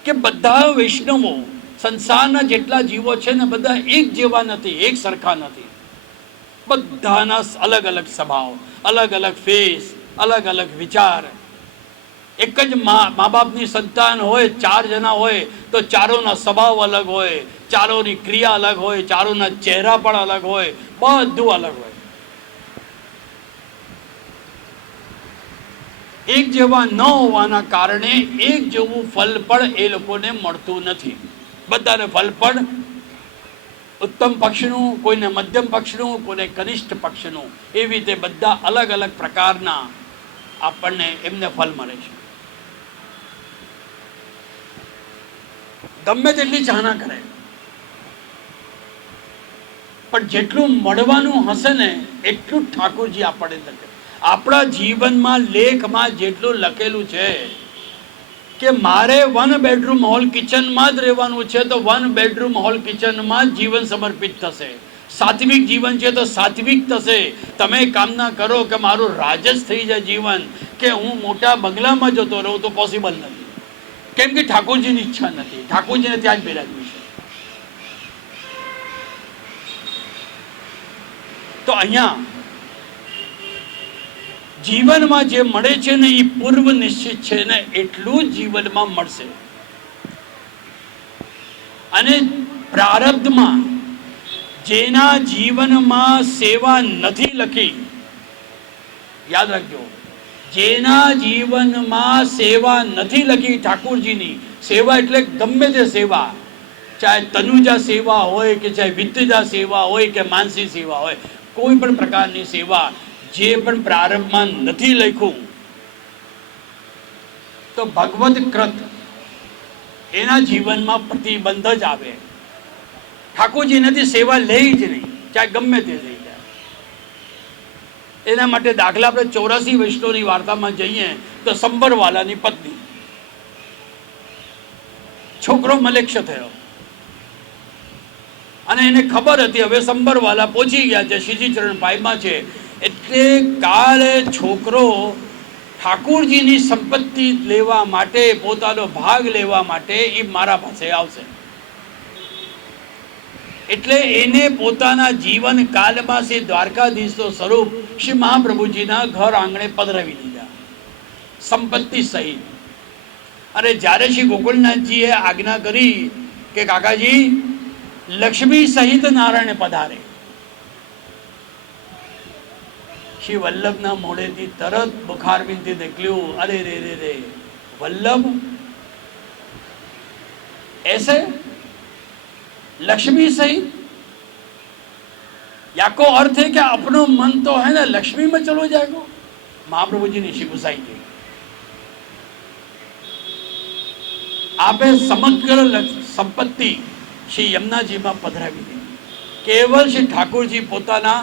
કે બધા વૈષ્ણવો, સંસારના જેટલા જીવો છે ને, બધા એક જેવા નથી, એક સરખા નથી. બધાના અલગ અલગ સ્વભાવ, અલગ અલગ ફેસ, અલગ અલગ વિચાર. એક જ મા બાપની સંતાન હોય, 4 જણા હોય તો ચારોના સ્વભાવ અલગ હોય, ચારોની ક્રિયા અલગ હોય, ચારોના ચહેરા પણ અલગ હોય, બધું અલગ હોય. એક જેવા ન હોવાના કારણે એક જેવું ફળ પણ એ લોકોને મળતું નથી. બધાને ફળ પણ ઉત્તમ પક્ષનું, કોઈને મધ્યમ પક્ષનું, કોઈને કનિષ્ઠ પક્ષનું, એવી રીતે બધા અલગ અલગ પ્રકારના આપણને એમને ફળ મળે છે. ગમે તેટલી ચાહના કરે, પણ જેટલું મળવાનું હશે ને એટલું ઠાકોરજી આપણને લખે. આપણા જીવનમાં લેખમાં જેટલું લખેલું છે કે મારે 1 બેડરૂમ હોલ કિચનમાં જ રહેવાનું છે, તો 1 બેડરૂમ હોલ કિચનમાં જ જીવન સમર્પિત થશે. સાત્વિક જીવન છે તો સાત્વિક થશે. તમે કામના કરો કે મારું રાજસ થઈ જાય જીવન, કે હું મોટા બંગલામાં જતો રહું, તો પોસિબલ નથી. કેમ કે ઠાકોરજીની ઈચ્છા નથી, ઠાકોરજીને ત્યાં જ બિરાજવું છે. તો અહીંયા જીવનમાં જે મળે છે ને એ પૂર્વ નિશ્ચિત છે ને, એટલું જ જીવનમાં મળશે. અને પ્રારબ્ધમાં જેના જીવનમાં સેવા નથી લખી, યાદ રાખજો, જેના જીવનમાં સેવા નથી લખી ઠાકોરજીની સેવા, એટલે ગમે તે સેવા, ચાહે તનુજા સેવા હોય કે ચાહે વિદ્યા સેવા હોય કે માનસી સેવા હોય, કોઈ પણ પ્રકારની સેવા જે પણ પ્રારંભમાં નથી લખ્યું, તો ભગવદ કૃત એના જીવનમાં પ્રતિબંધ જ આવે. ઠાકોરજી એનાથી સેવા લે જ નહીં. ચાહે ગમે તે થઈ જાય. એના માટે દાખલા આપણે 84 વૈષ્ણવની વાર્તામાં જઈએ તો સંબરવાલાની પત્ની, છોકરો મલેક્ષ થયો અને એને ખબર હતી હવે સંબરવાલા પહોંચી ગયા છે, શ્રીજીચરણ પાયમાં છે, એટલે કાલે છોકરો ઠાકોરજીની સંપત્તિ લેવા માટે, પોતાનો ભાગ લેવા માટે એ મારા પાસે આવશે. એટલે એને પોતાના જીવન કાલમાં શ્રી દ્વારકાધીશનું સ્વરૂપ શ્રી મહાપ્રભુજીના ઘર આંગણે પધરાવી દીધા સંપત્તિ સહિત. અને જ્યારે શ્રી ગોકુળનાથજીએ આજ્ઞા કરી કે કાકાજી લક્ષ્મી સહિત નારાયણ પધારે, શ્રી વલ્લભના મોઢેથી તરત બુખારબિનથી નીકળ્યું, અરે રે રે રે वल्लभ ऐसे लक्ष्मी सहित, या को अर्थ है कि अपनो मन तो है ना लक्ष्मी में चलो जाएगा. महाप्रभु जी ने शिव गुसाई की आपे समग्र संपत्ति श्री यमुना जी में पधरावी दी, केवल श्री ठाकुर जी पोताना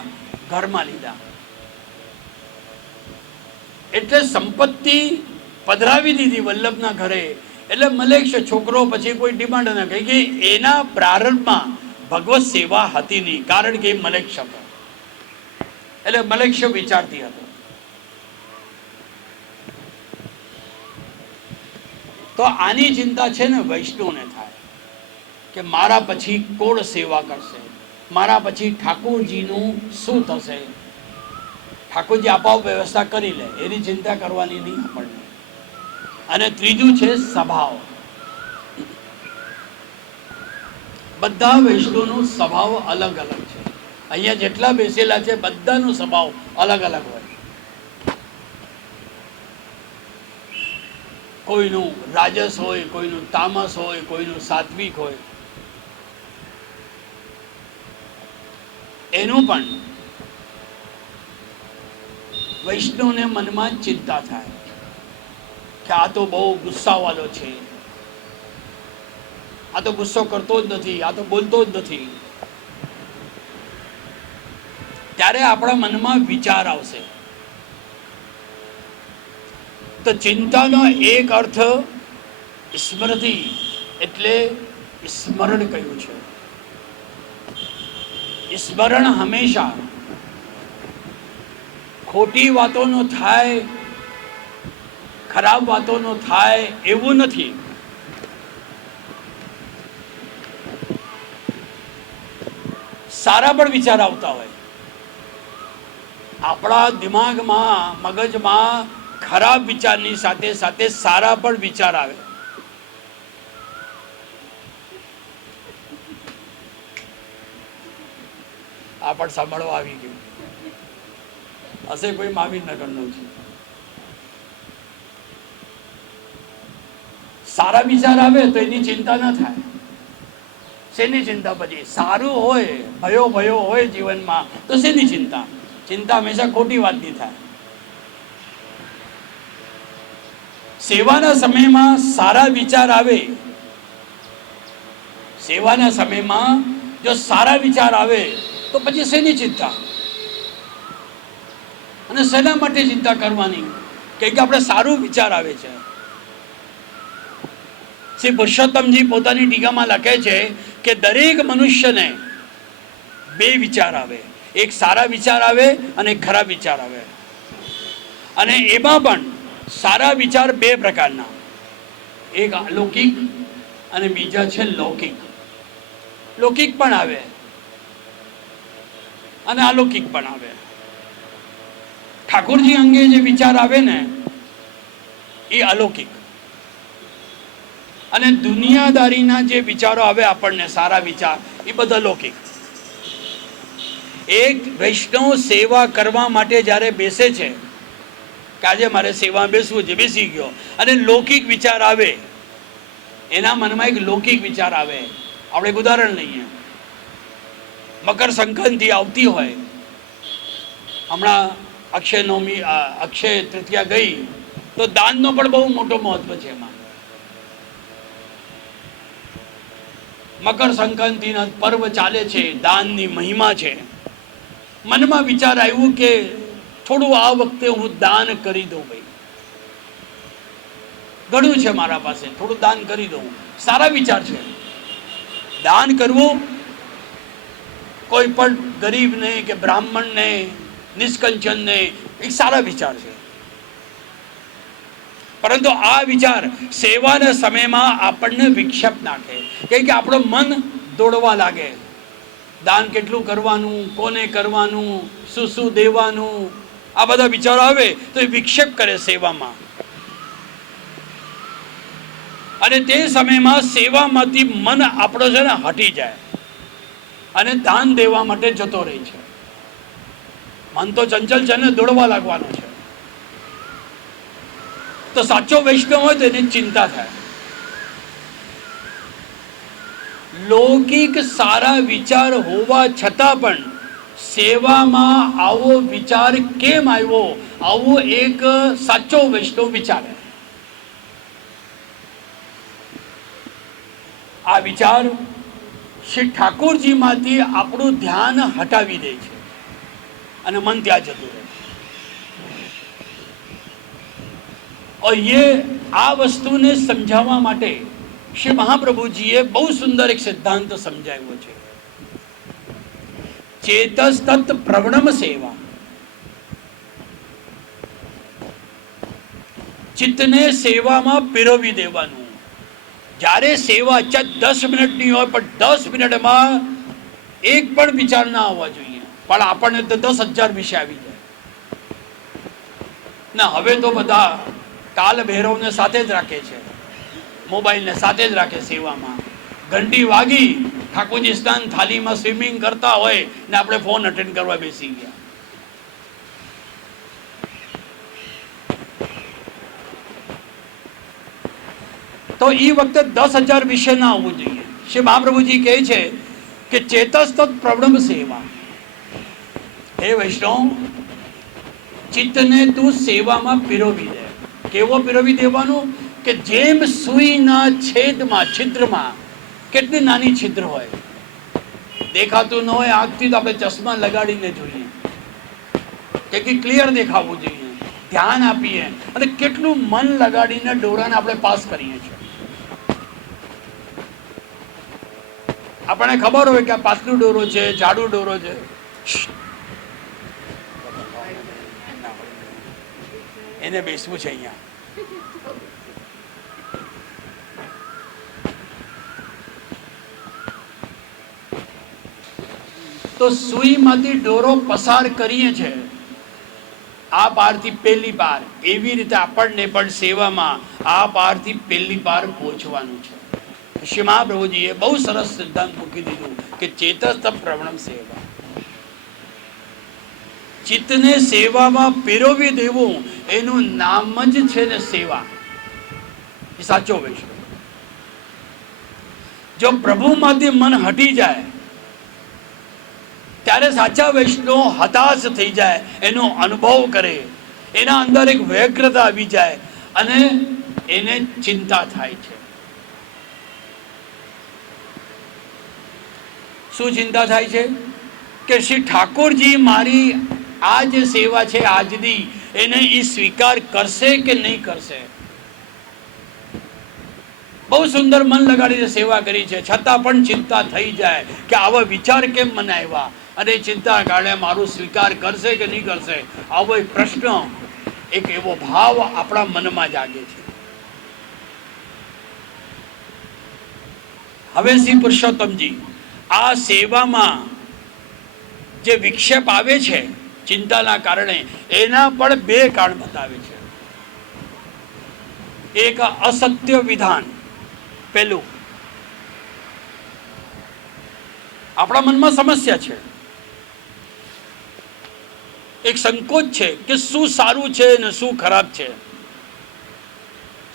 घर में लीधा. એટલે સંપત્તિ પધરાવી દીધી વલ્લભના ઘરે. એટલે મલેક્ષ છોકરો પછી કોઈ ડિમાન્ડ ના કરી કે એના પ્રારંભમાં ભગવત સેવા હતી નહીં, કારણ કે એ મલેક્ષ હતો. એટલે મલેક્ષ વિચારતી હતો. તો આની ચિંતા છે ને વૈષ્ણવને થાય કે મારા પછી કોણ સેવા કરશે, મારા પછી ઠાકોરજીનું શું થશે. ઠાકોરજી આપોઆપ વ્યવસ્થા કરી લે, એની ચિંતા કરવાની નહીં આપણને. અને ત્રીજું છે સ્વભાવ. બધા વૈષ્ણવનો સ્વભાવ અલગ અલગ છે. અહીંયા જેટલા બેસેલા છે બધાનો સ્વભાવ અલગ અલગ હોય. કોઈનું રાજસ હોય, કોઈનું તામસ હોય, કોઈનું સાત્વિક હોય. એનું પણ વૈષ્ણવને મનમાં ચિંતા થાય કે આ તો બહુ ગુસ્સાવાળો છે, આ તો ગુસ્સો કરતો જ નથી, આ તો બોલતો જ નથી. ત્યારે આપણા મનમાં વિચાર આવશે. તો ચિંતાનો એક અર્થ સ્મૃતિ એટલે સ્મરણ કહ્યું છે. સ્મરણ હંમેશા ખોટી વાતોનો થાય, ખરાબ વાતોનો થાય એવું નથી. સારા પણ વિચાર આવતા હોય. આપણા દિમાગમાં, મગજમાં ખરાબ વિચારની સાથે સાથે સારા પણ વિચાર આવે. આ પણ સાંભળવા આવી ગયું હશે કોઈ માવીનગરનું છે. સારા વિચાર આવે તો એની ચિંતા ના થાય. શેની ચિંતા? પછી સારું હોય, ભયો ભયો હોય જીવનમાં તો શેની ચિંતા? ચિંતા હંમેશા ખોટી વાતની થાય. સેવાના સમયમાં સારા વિચાર આવે, સેવાના સમયમાં જો સારા વિચાર આવે તો પછી શેની ચિંતા? અને શેના માટે ચિંતા કરવાની? કે આપણે સારું વિચાર આવે છે. શ્રી પુરુષોત્તમજી પોતાની ટીકામાં લખે છે કે દરેક મનુષ્યને બે વિચાર આવે, એક સારા વિચાર આવે અને એક ખરાબ વિચાર આવે. અને એમાં પણ સારા વિચાર બે પ્રકારના, એક અલૌકિક અને બીજા છે લૌકિક. લૌકિક પણ આવે અને અલૌકિક પણ આવે. ઠાકોરજી અંગે જે વિચાર આવે ને એ અલૌકિક, અને દુનિયાદારીના જે વિચારો આવે આપણને સારા વિચાર એ બધા લૌકિક. એક વૈષ્ણવ સેવા કરવા માટે જ્યારે બેસે છે કે આજે મારે સેવા બેસવું છે, બેસી ગયો, અને લૌકિક વિચાર આવે, એના મનમાં એક લૌકિક વિચાર આવે. આપણે એક ઉદાહરણ લઈએ. મકર સંક્રાંતિ આવતી હોય, હમણાં અક્ષય નવમી, અક્ષય તૃતીયા ગઈ, તો દાનનો પણ બહુ મોટો મહત્વ છે. એમાં મકર સંક્રાંતિના પર્વ ચાલે છે, દાનની મહિમા છે. મનમાં વિચાર આવ્યું કે થોડું આ વખતે હું દાન કરી દઉં. ભાઈ ઘણું છે મારા પાસે, થોડું દાન કરી દઉં. સારા વિચાર છે. દાન કરવું કોઈ પણ ગરીબને કે બ્રાહ્મણને, નિષ્કંચનને, એક સારા વિચાર છે. પરંતુ આ વિચાર સેવાના સમયમાં આપણને વિક્ષેપ નાખે, કે આપણું મન દોડવા લાગે. દાન કેટલું કરવાનું, કોને કરવાનું, શું શું દેવાનું, આ બધા વિચારો આવે તો એ વિક્ષેપ કરે સેવામાં. અને તે સમયમાં સેવામાંથી મન આપણો છે ને હટી જાય અને દાન દેવા માટે જતો રહે છે. મન તો ચંચલ છે ને, દોડવા લાગવાનું છે. તો સાચો વૈષ્ણવ હોય તો એની ચિંતા થાય. લૌકિક સારા વિચાર હોવા છતાં પણ સેવામાં આવો વિચાર કેમ આવ્યો, આવો એક સાચો વૈષ્ણવ વિચારે. આ વિચાર શ્રી ઠાકોરજીમાંથી આપણું ધ્યાન હટાવી દે છે અને મન ત્યાં જતું રહે. આ વસ્તુને સમજાવવા માટે શ્રી મહાપ્રભુજીએ બહુ સુંદર એક સિદ્ધાંત સમજાવ્યો છે. ચેતસ્તત પ્રવણમ સેવા. ચિત્તને સેવામાં પીરવી દેવાનું. જ્યારે સેવા 10 મિનિટની હોય પણ 10 મિનિટમાં એક પણ વિચાર ના આવવા જોઈએ. પણ આપણને તો 10,000 વિશે આવી જાય ના. હવે તો બધા કાલ ભૈરવને સાથે જ રાખે છે, મોબાઈલને સાથે જ રાખે સેવામાં. ઘંટી વાગી, ઠાકોરજી સ્નાન થાલીમાં સ્વિમિંગ કરતા હોય ને આપણે ફોન અટેન્ડ કરવા બેસી ગયા. તો એ વખતે 10,000 વિશે ના આવવું જોઈએ. શ્રી મહાપ્રભુજી કહે છે કે ચેતસ્તત પ્રવણમ સેવા. હે વૈષ્ણવ, ચિત્તને તું સેવામાં પીરવી દે. કેવો પીરવી દેવાનું? કે જેમ સુઈના છેદમાં, છિદ્રમાં, કેટલી નાની છિદ્ર હોય, દેખાતું ન હોય આંખથી, તો આપણે ચશ્મા લગાડીને જોઈએ કે ક્લિયર દેખાવું જોઈએ. ધ્યાન આપીએ અને કેટલું મન લગાડીને ડોરાને આપણે પાસ કરીએ છીએ. આપણને ખબર હોય કે આ પાતળું ડોરો છે, જાડું ડોરો છે. એને બેસવું છે અહીંયા. તો સુઈમાંથી ડોરો પસાર કરીએ છે આ પારથી પેલી પાર. એવી રીતે આપણને પણ સેવામાં આ પારથી પેલી પાર પહોંચવાનું છે. શ્રી મહાપ્રભુજીએ બહુ સરસ સિદ્ધાંત મૂકી દીધું કે ચેતસ્ત પ્રવણમ સેવા. ચિત્તને સેવામાં પીરવી દેવું, એનું નામ જ છે ને સેવા. એ સાચો વૈષ્ણવ. જો પ્રભુમાંથી મન હટી જાય ત્યારે સાચા વૈષ્ણવ હતાશ થઈ જાય, એનો અનુભવ કરે, એના અંદર એક વ્યગ્રતા આવી જાય અને એને ચિંતા થાય છે. શું ચિંતા થાય છે? કે શ્રી ઠાકોરજી મારી આ જે સેવા છે આજની, એને એ સ્વીકાર કરશે કે નહીં કરશે. બહુ સુંદર મન લગાડીને સેવા કરી છે, છતાં પણ ચિંતા થઈ જાય કે આવા વિચાર કેમ મને આવ્યા, અને ચિંતા કારણે મારું સ્વીકાર કરશે કે નહીં કરશે. આવો એક પ્રશ્ન, એક એવો ભાવ આપણા મનમાં જાગે છે. હવે શ્રી પુરુષોત્તમજી આ સેવામાં જે વિક્ષેપ આવે છે ચિંતાના કારણે, એના પણ 2 કારણ બતાવે છે. એક અસત્ય વિધાન. પહેલું, આપણા મનમાં સમસ્યા છે, એક સંકોચ છે કે શું સારું છે ને શું ખરાબ છે.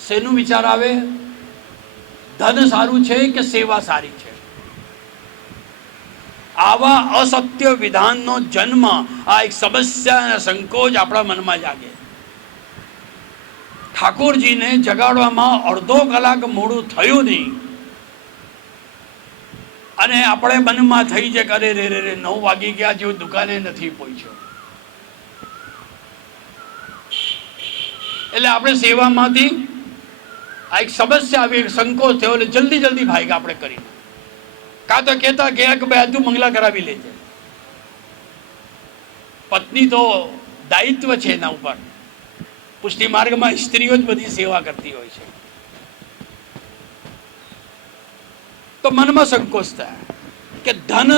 શેનું વિચાર આવે? ધન સારું છે કે સેવા સારી છે. આવા અસત્ય વિધાનનો જન્મ, આ એક સમસ્યા અને સંકોચ આપણા મનમાં જાગે. ઠાકોરજીને જગાડવામાં અડધો કલાક મોડું થયું નહીં અને આપણે મનમાં થઈ જાય કે અરે રે રે રે 9 વાગી ગયા, જેવું દુકાને નથી પહોંચ્યો. એટલે આપણે સેવામાંથી આ એક સમસ્યા આવી, એક સંકોચ થયો, એટલે જલ્દી જલ્દી ભાગ્યા આપણે કરીને. કાં તો કહેતા ગયા કે ભાઈ તું મંગલા કરાવી લેજે. પત્ની તો દાયિત્વ છે એના ઉપર. પુષ્ટિ માર્ગમાં સ્ત્રીઓ જ બધી સેવા કરતી હોય છે. તો મનમાં સંકોચ થાય કે ધન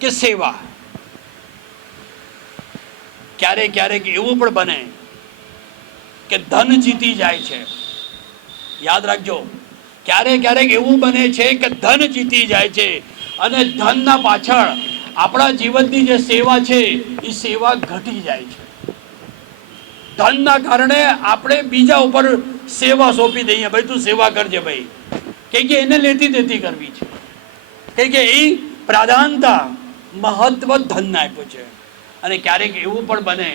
કે સેવા. ક્યારેક ક્યારેક એવું પણ બને કે ધન જીતી જાય છે. યાદ રાખજો, ક્યારેક ક્યારેક એવું બને છે કે ધન જીતી જાય છે અને ધનના પાછળ આપણા જીવનની જે સેવા છે એ સેવા ઘટી જાય છે. ધનના કારણે આપણે બીજા ઉપર સેવા સોંપી દઈએ, ભાઈ તું સેવા કરજે ભાઈ, કે એને લેતી દેતી કરવી છે, કે એ પ્રાધાન્યતા મહત્વ ધનને આપ્યું છે. અને ક્યારેક એવું પણ બને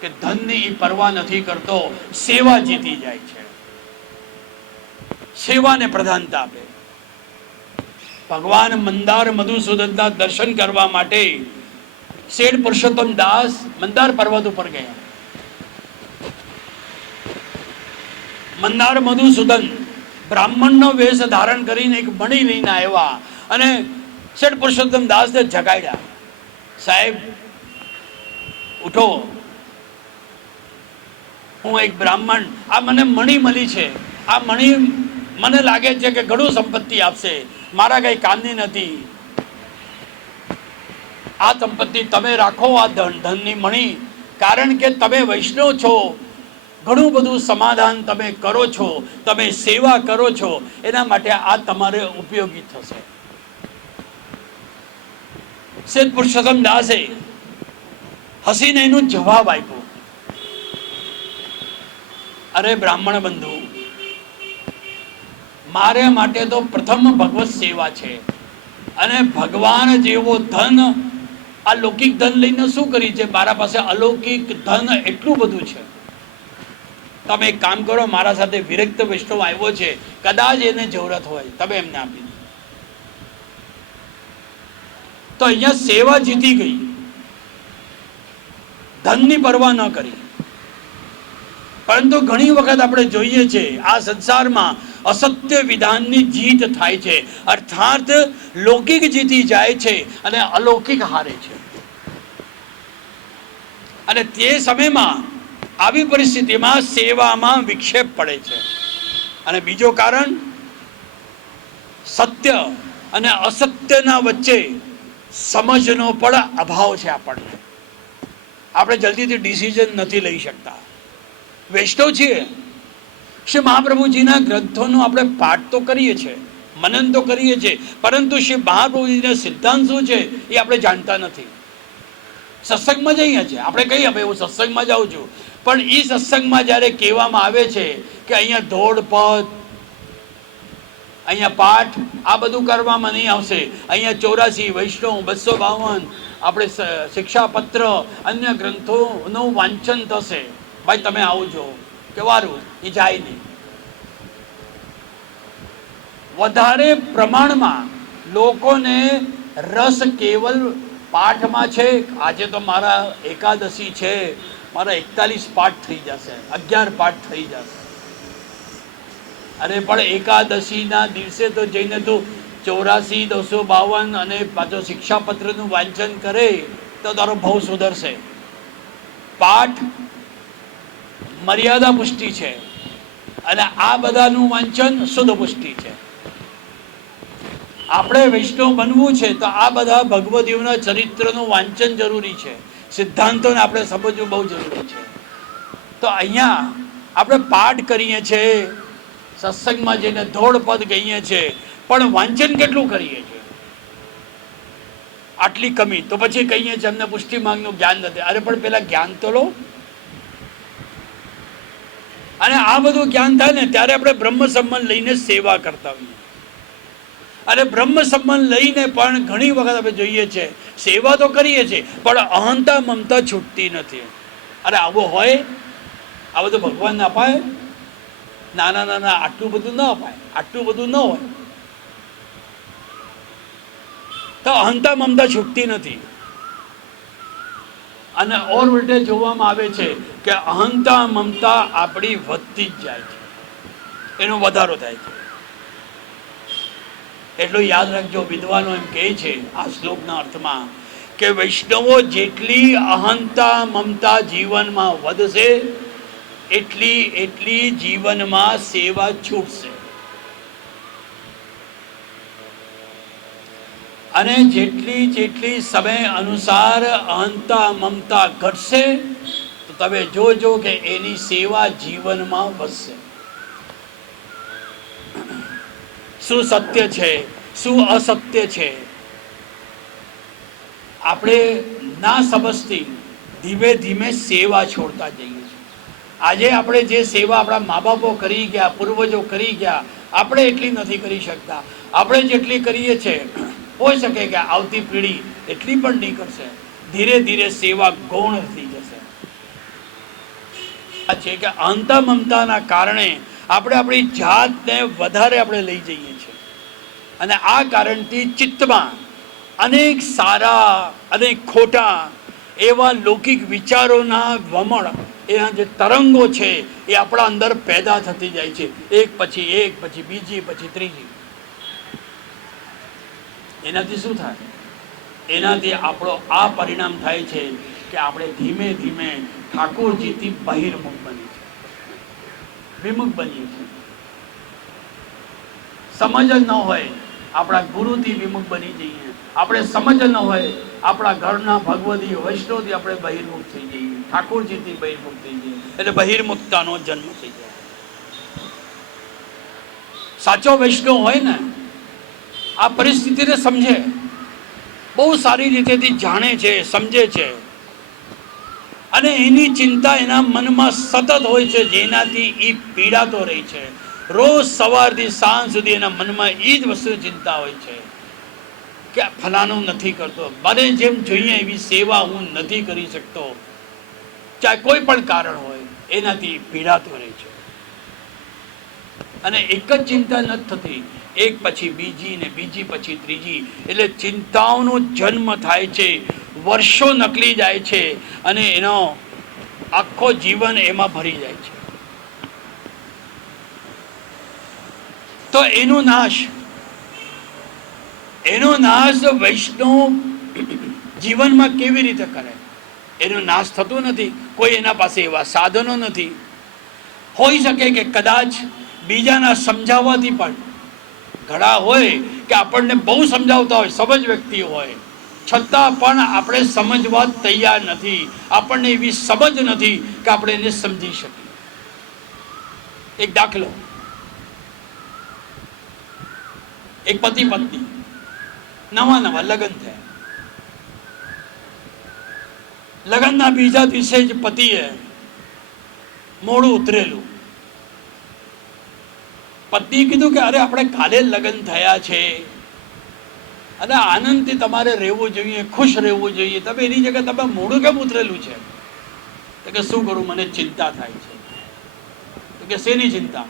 કે ધનની એ પરવા નથી કરતો, સેવા જીતી જાય છે, સેવાને પ્રધાનતા આપે. ભગવાન મંદાર મધુસૂદનના દર્શન કરવા માટે શેઠ પુરુષોત્તમ દાસ મંદાર પર્વત ઉપર ગયા. મંદાર મધુસૂદન બ્રાહ્મણનો વેશ ધારણ કરીને એક મણી લઈને આવ્યા અને શેઠ પુરુષોત્તમ દાસને જગાડ્યા. સાહેબ ઉઠો, હું એક બ્રાહ્મણ, આ મને મણી મળી છે, આ મણી મને લાગે છે કે ઘણું સંપત્તિ આપશે, મારા કઈ કામની નથી. આ સંપત્તિ તમે રાખો, આ ધનની મણી, કારણ કે તમે વૈષ્ણવ છો, ઘણું બધું સમાધાન તમે કરો છો, તમે સેવા કરો છો, એના માટે આ તમારે ઉપયોગી થશે. શેઠ પુરુષોત્તમ દાસે હસીને એનો જવાબ આપ્યો, અરે બ્રાહ્મણ બંધુ, મારે માટે તો પ્રથમ ભગવત સેવા છે, અને ભગવાન જેવો ધન આ લૌકિક ધન લઈને શું કરી છે, મારા પાસે અલૌકિક ધન એટલું બધું છે. તમે એક કામ કરો, મારા સાથે વિરક્ત વૈષ્ણવ આવ્યો છે, કદાચ એને જરૂરત હોય તમે એમને આપી દો. તો અહીંયા સેવા જીતી ગઈ, ધનની પરવા ન કરી. પરંતુ ઘણી વખત આપણે જોઈએ છે આ સંસારમાં અસત્ય વિધાનની જીત થાય છે, અર્થાત લૌકિક જીતી જાય છે અને અલૌકિક હારે છે. અને તે સમયમાં આવી પરિસ્થિતિમાં સેવામાં વિક્ષેપ પડે છે. અને બીજો કારણ, સત્ય અને અસત્યના વચ્ચે સમજનો પણ અભાવ છે. આપણે જલ્દીથી ડિસિઝન નથી લઈ શકતા. વૈષ્ણવ છીએ, શ્રી મહાપ્રભુજીના ગ્રંથોનો આપણે પાઠ તો કરીએ છીએ, મનન તો કરીએ છીએ, પરંતુ શ્રી મહાપ્રભુજીના સિદ્ધાંત શું છે એ આપણે જાણતા નથી. સત્સંગમાં જઈએ છીએ, આપણે કહીએ ભાઈ હું સત્સંગમાં જાઉં છું, પણ એ સત્સંગમાં જ્યારે કહેવામાં આવે છે કે અહીંયા ધોળપદ, અહીંયા પાઠ, આ બધું કરવામાં નહીં આવશે, અહીંયા 84 વૈષ્ણવ 252 આપણે શિક્ષાપત્ર અન્ય ગ્રંથોનું વાંચન થશે, ભાઈ તમે આવજો, કે વારું એ જાય નહીં. વધારે પ્રમાણમાં લોકોને રસ કેવલ પાઠમાં છે. આજે તો મારા એકાદશી છે, મારા 41 પાઠ થઈ જશે, 11 પાઠ થઈ જશે. અરે પણ એકાદશીના દિવસે તો જઈને તું 84 252 અને પાછો શિક્ષાપત્રનું વાંચન કરે તો તારો ભાવ સુધરશે. પાઠ મર્યાદા પુષ્ટિ છે અને આ બધાનું વાંચન શુદ્ધ પુષ્ટિ છે. આપણે વૈષ્ણવ બનવું છે તો આ બધા ભગવદીઓના ચરિત્રનું વાંચન જરૂરી છે, સિદ્ધાંતોને આપણે સમજવું બહુ જરૂરી છે. તો અહીંયા આપણે પાઠ કરીએ છીએ, સત્સંગમાં જઈને ધોળપદ કહીએ છીએ, પણ વાંચન કેટલું કરીએ છીએ? આટલી કમી. તો પછી કહીએ છીએ અમને પુષ્ટિ માર્ગનું જ્ઞાન નથી. અરે પણ પેલા જ્ઞાન તો લો. અને આ બધું જ્ઞાન થાય ને ત્યારે આપણે બ્રહ્મ સંબંધ લઈને સેવા કરતા હોઈએ. અને બ્રહ્મ સંબંધ લઈને પણ ઘણી વખત આપણે જોઈએ છે સેવા તો કરીએ છીએ, પણ અહંતા મમતા છૂટતી નથી. અરે આવો હોય, આ બધું ભગવાનને અપાય? ના ના ના ના, આટલું બધું ન અપાય, આટલું બધું ન હોય. તો અહંતા મમતા છૂટતી નથી. અને ઓર ઉલટે જોવામાં આવે છે કે અહંતા મમતા આપણી વધતી જ જાય છે, એનો વધારો થાય છે. એટલું યાદ રાખજો, વિદ્વાનો એમ કહે છે આ શ્લોકના અર્થમાં કે વૈષ્ણવો જેટલી અહંતા મમતા જીવનમાં વધશે એટલી જીવનમાં સેવા છૂટશે, અને જેટલી સમય અનુસાર અહંતા મમતા ઘટશે તો તમે જોજો કે એની સેવા જીવનમાં વધશે. શું સત્ય છે, શું અસત્ય છે, આપણે ના સમજતી ધીમે ધીમે સેવા છોડતા જઈએ છીએ. આજે આપણે જે સેવા આપણા મા બાપો કરી ગયા, પૂર્વજો કરી ગયા, આપણે એટલી નથી કરી શકતા. આપણે જેટલી કરીએ છીએ હોઈ શકે કે આવતી પેઢી એટલી પણ નહીં કરશે. ધીરે ધીરે સેવા ગૌણ થઈ જશે. આ છે કે અહંતા મમતાના કારણે આપણે આપણી જાતને વધારે આપણે લઈ જઈએ છીએ, અને આ કારણથી ચિત્તમાં અનેક સારા અનેક ખોટા એવા લૌકિક વિચારોના વમળ, એના જે તરંગો છે એ આપણા અંદર પેદા થતી જાય છે, એક પછી બીજી પછી ત્રીજી. એનાથી શું થાય? એનાથી આપણો આ પરિણામ થાય છે કે આપણે ધીમે ધીમે ઠાકોરજીથી બહિર્મુખ બની છે, વિમુખ બનીએ છીએ. સમજ જ ન હોય આપણા ગુરુથી વિમુખ બની જઈએ, આપણે સમજ ન હોય આપણા ઘરના ભગવતી વૈષ્ણવથી આપણે બહિર્મુખ થઈ જઈએ, ઠાકોરજીથી બહિર્મુખ થઈ જઈએ, એટલે બહિર્મુખતાનો જન્મ થઈ જાય. સાચો વૈષ્ણવ હોય ને આ પરિસ્થિતિને સમજે, બહુ સારી રીતેથી જાણે છે, સમજે છે, અને એની ચિંતા એના મનમાં સતત હોય છે, જેનાથી એ પીડાતો રહે છે. રોજ સવારથી સાંજ સુધી એના મનમાં એ જ વસ્તુ ચિંતા હોય છે કે ફલાણું નથી કરતો, મને જેમ જોઈએ એવી સેવા હું નથી કરી શકતો, ચાહે કોઈ પણ કારણ હોય, એનાથી પીડાતો રહે છે. અને એક જ ચિંતા નથી થતી, એક પછી બીજી ને બીજી પછી ત્રીજી, એટલે ચિંતાઓનો જન્મ થાય છે, વર્ષો નકલી જાય છે, અને એનો આખો જીવન એમાં ભરી જાય છે. તો એનો નાશ વૈષ્ણવ જીવનમાં કેવી રીતે કરે? એનો નાશ થતો નથી. કોઈ એના પાસે એવા સાધનો નથી. હોઈ શકે કે કદાચ બીજાના સમજાવવાથી પણ, ઘણા હોય કે આપણને બહુ સમજાવતા હોય, સમજ વ્યક્તિ હોય, છતાં પણ આપણે સમજવા તૈયાર નથી. આપણને એવી સમજ નથી કે આપણે એને સમજી શકીએ. એક દાખલો, એક પતિ પત્ની નવા લગ્ન થયા. લગ્નના બીજા દિવસે જ પતિએ મોડું ઉતરેલું. પત્નીએ કીધું કે અરે આપણે કાલે લગ્ન થયા છે અને આનંદથી તમારે રહેવું જોઈએ, ખુશ રહેવું જોઈએ, તમે એની જગ્યાએ તમે મોડું કેમ ઉતરેલું છે? તો કે શું કરું, મને ચિંતા થાય છે. તો કે શેની ચિંતા?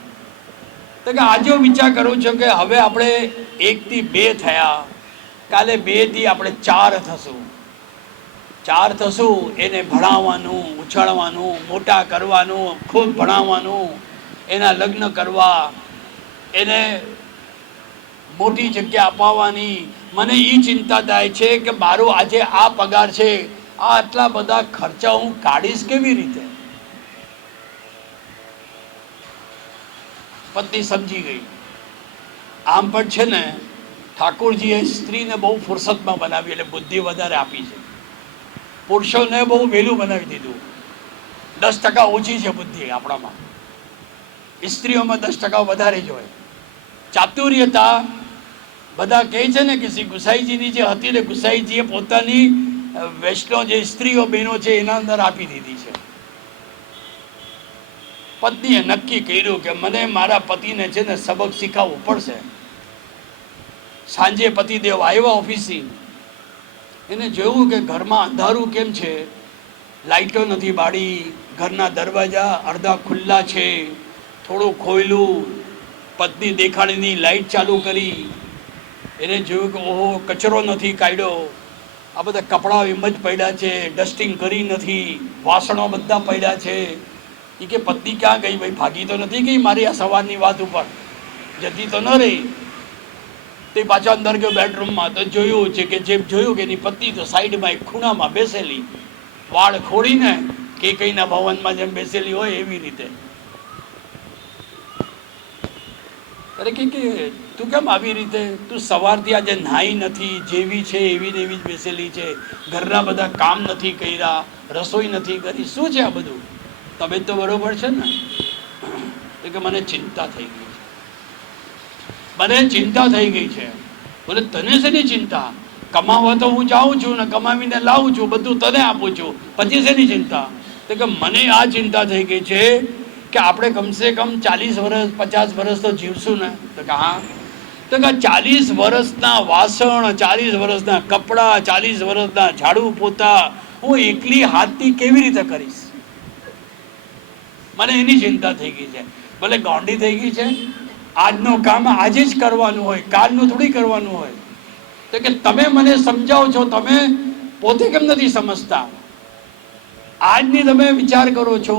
તો કે આજે હું વિચાર કરું છું કે હવે આપણે 1 થી 2 થયા, કાલે 2 થી આપણે 4 થશું. 4 થશું, એને ભણાવવાનું, ઉછાળવાનું, મોટા કરવાનું, ખૂબ ભણાવવાનું, એના લગ્ન કરવા, એને મોટી જગ્યા અપાવવાની. મને એ ચિંતા થાય છે કે મારો આજે આ પગાર છે, આ આટલા બધા ખર્ચા હું કાઢીશ કેવી રીતે? પત્ની સમજી ગઈ. આમ પણ છે ને, ઠાકોરજીએ સ્ત્રીને બહુ ફુરસતમાં બનાવી, એટલે બુદ્ધિ વધારે આપી છે. પુરુષોને બહુ વહેલું બનાવી દીધું. 10% ઓછી છે બુદ્ધિ આપણામાં, સ્ત્રીઓમાં 10% વધારે જ હોય. ચાતુર્યતા બધા કહે છે ને કે શ્રી ગુસાઈજીની જે હતી ને, ગુસાઈજીએ પોતાની વૈષ્ણવ જે સ્ત્રીઓ બહેનો છે એના અંદર આપી દીધી છે. પત્નીએ નક્કી કર્યું કે મને મારા પતિને છે ને સબક શીખવવું પડશે. સાંજે પતિદેવ આવ્યા ઓફિસથી, એને જોયું કે ઘરમાં અંધારું કેમ છે, લાઇટો નથી બાળી, ઘરના દરવાજા અડધા ખુલ્લા છે, થોડું ખોયલું. પત્ની દેખાડીની લાઇટ ચાલુ કરી, એને જોયું કે ઓહો કચરો નથી કાઢ્યો, આ બધા કપડાં એમ જ પડ્યા છે, ડસ્ટિંગ કરી નથી, વાસણો બધા પડ્યા છે. એ કે પત્ની ક્યાં ગઈ ભાઈ? ભાગી તો નથી ગઈ મારી આ સવારની વાત ઉપર? જતી તો ન રહી. તે પાછો અંદર ગયો બેડરૂમમાં, તો જોયું છે કે જે જોયું કે એની પત્ની તો સાઈડમાં એક ખૂણામાં બેસેલી, વાળ ખોડીને કે કઈના ભવનમાં જેમ બેસેલી હોય એવી રીતે. અરે કે તું કેમ આવી રીતે? તું સવારથી આજે નાહી નથી, જેવી છે એવી ને એવી જ બેસેલી છે, ઘરના બધા કામ નથી કર્યા, રસોઈ નથી કરી, શું છે આ બધું? તબિયત તો બરોબર છે ને? કે મને ચિંતા થઈ ગઈ છે, મને ચિંતા થઈ ગઈ છે. બોલે તને શેની ચિંતા? કમાવા તો હું જાઉં છું ને કમાવીને લાવું છું, બધું તને આપું છું, પછી શેની ચિંતા? તો કે મને આ ચિંતા થઈ ગઈ છે કે આપણે કમસે કમ 40 વર્ષ 50 વર્ષ તો જીવશું ને. તો કે હા. તો કે 40 વર્ષના વાસણ, 40 વર્ષના કપડાં, 40 વર્ષના ઝાડુ પોતા હું એકલી હાથથી કેવી રીતે કરીશ? મને એની ચિંતા થઈ ગઈ છે. ભલે ગોંડી થઈ ગઈ છે, આજનું કામ આજે જ કરવાનું હોય, કાલનું થોડી કરવાનું હોય. તો કે તમે મને સમજાવો છો, તમે પોતે કેમ નથી સમજતા? આજની તમે વિચાર કરો છો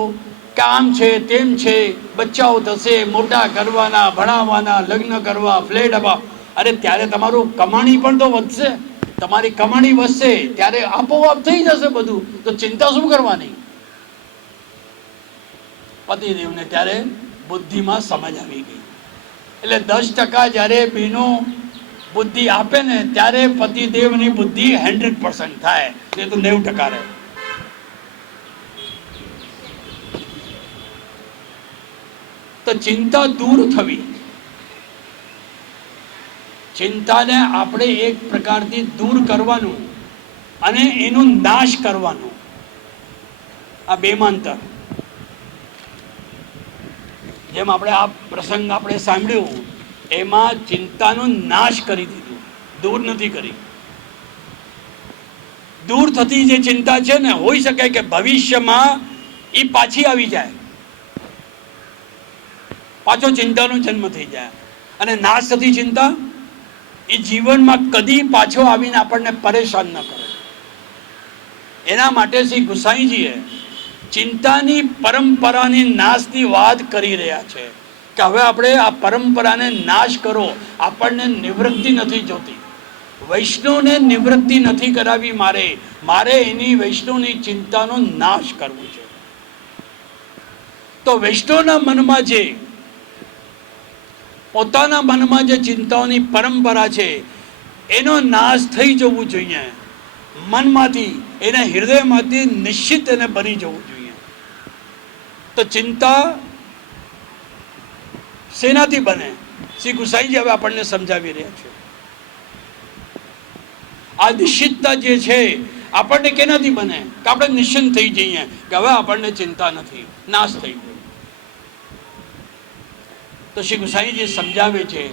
કે આમ છે તેમ છે, બચ્ચાઓ થશે, મોટા કરવાના, ભણાવવાના, લગ્ન કરવા, ફ્લેટ આપવા. અરે ત્યારે તમારું કમાણી પણ તો વધશે, તમારી કમાણી વધશે ત્યારે આપોઆપ થઈ જશે બધું, તો ચિંતા શું કરવાની? પતિદેવને ત્યારે બુદ્ધિમાં સમજ આવી ગઈ. એટલે 10% જ્યારે બહેનો બુદ્ધિ આપે ને ત્યારે પતિદેવની બુદ્ધિ 100% થાય, એ તો 90% રહે. તો ચિંતા દૂર થવી, ચિંતાને આપણે એક પ્રકારથી દૂર કરવાનું અને એનો નાશ કરવાનું, આ બેમાં અંતર. જેમ આપણે આ પ્રસંગ આપણે સાંભળ્યું એમાં ચિંતાનો નાશ કરી દીધું, દૂર નથી કરી. દૂર થતી જે ચિંતા છે ને, હોઈ શકે કે ભવિષ્યમાં એ પાછી આવી જાય, પાછો ચિંતાનો જન્મ થઈ જાય. અને નાશ થતી ચિંતા એ જીવનમાં કદી પાછો આવીને આપણને પરેશાન ન કરે. એના માટે શ્રી ગુસાઈજીએ ચિંતાની પરંપરાની નાશની વાત કરી રહ્યા છે કે હવે આપણે આ પરંપરાને નાશ કરો. આપણને નિવૃત્તિ નથી જોતી, વૈષ્ણવને નિવૃત્તિ નથી કરાવી, મારે એની વૈષ્ણવની ચિંતાનો નાશ કરવો છે. તો વૈષ્ણવના મનમાં જે પોતાના મનમાં જે ચિંતાઓની પરંપરા છે એનો નાશ થઈ જવું જોઈએ મનમાંથી, એના હૃદયમાંથી નિશ્ચિત એને બની જવું જોઈએ. તો ચિંતા શેનાથી બને? શ્રી ગુસાઈજી હવે આપણને સમજાવી રહ્યા છે. આ નિશ્ચિતતા જે છે આપણને કેનાથી બને? કે આપણે નિશ્ચિંત થઈ જઈએ કે હવે આપણને ચિંતા નથી, નાશ થઈ ગયો. તો શ્રી ગુસાઈજી સમજાવે છે,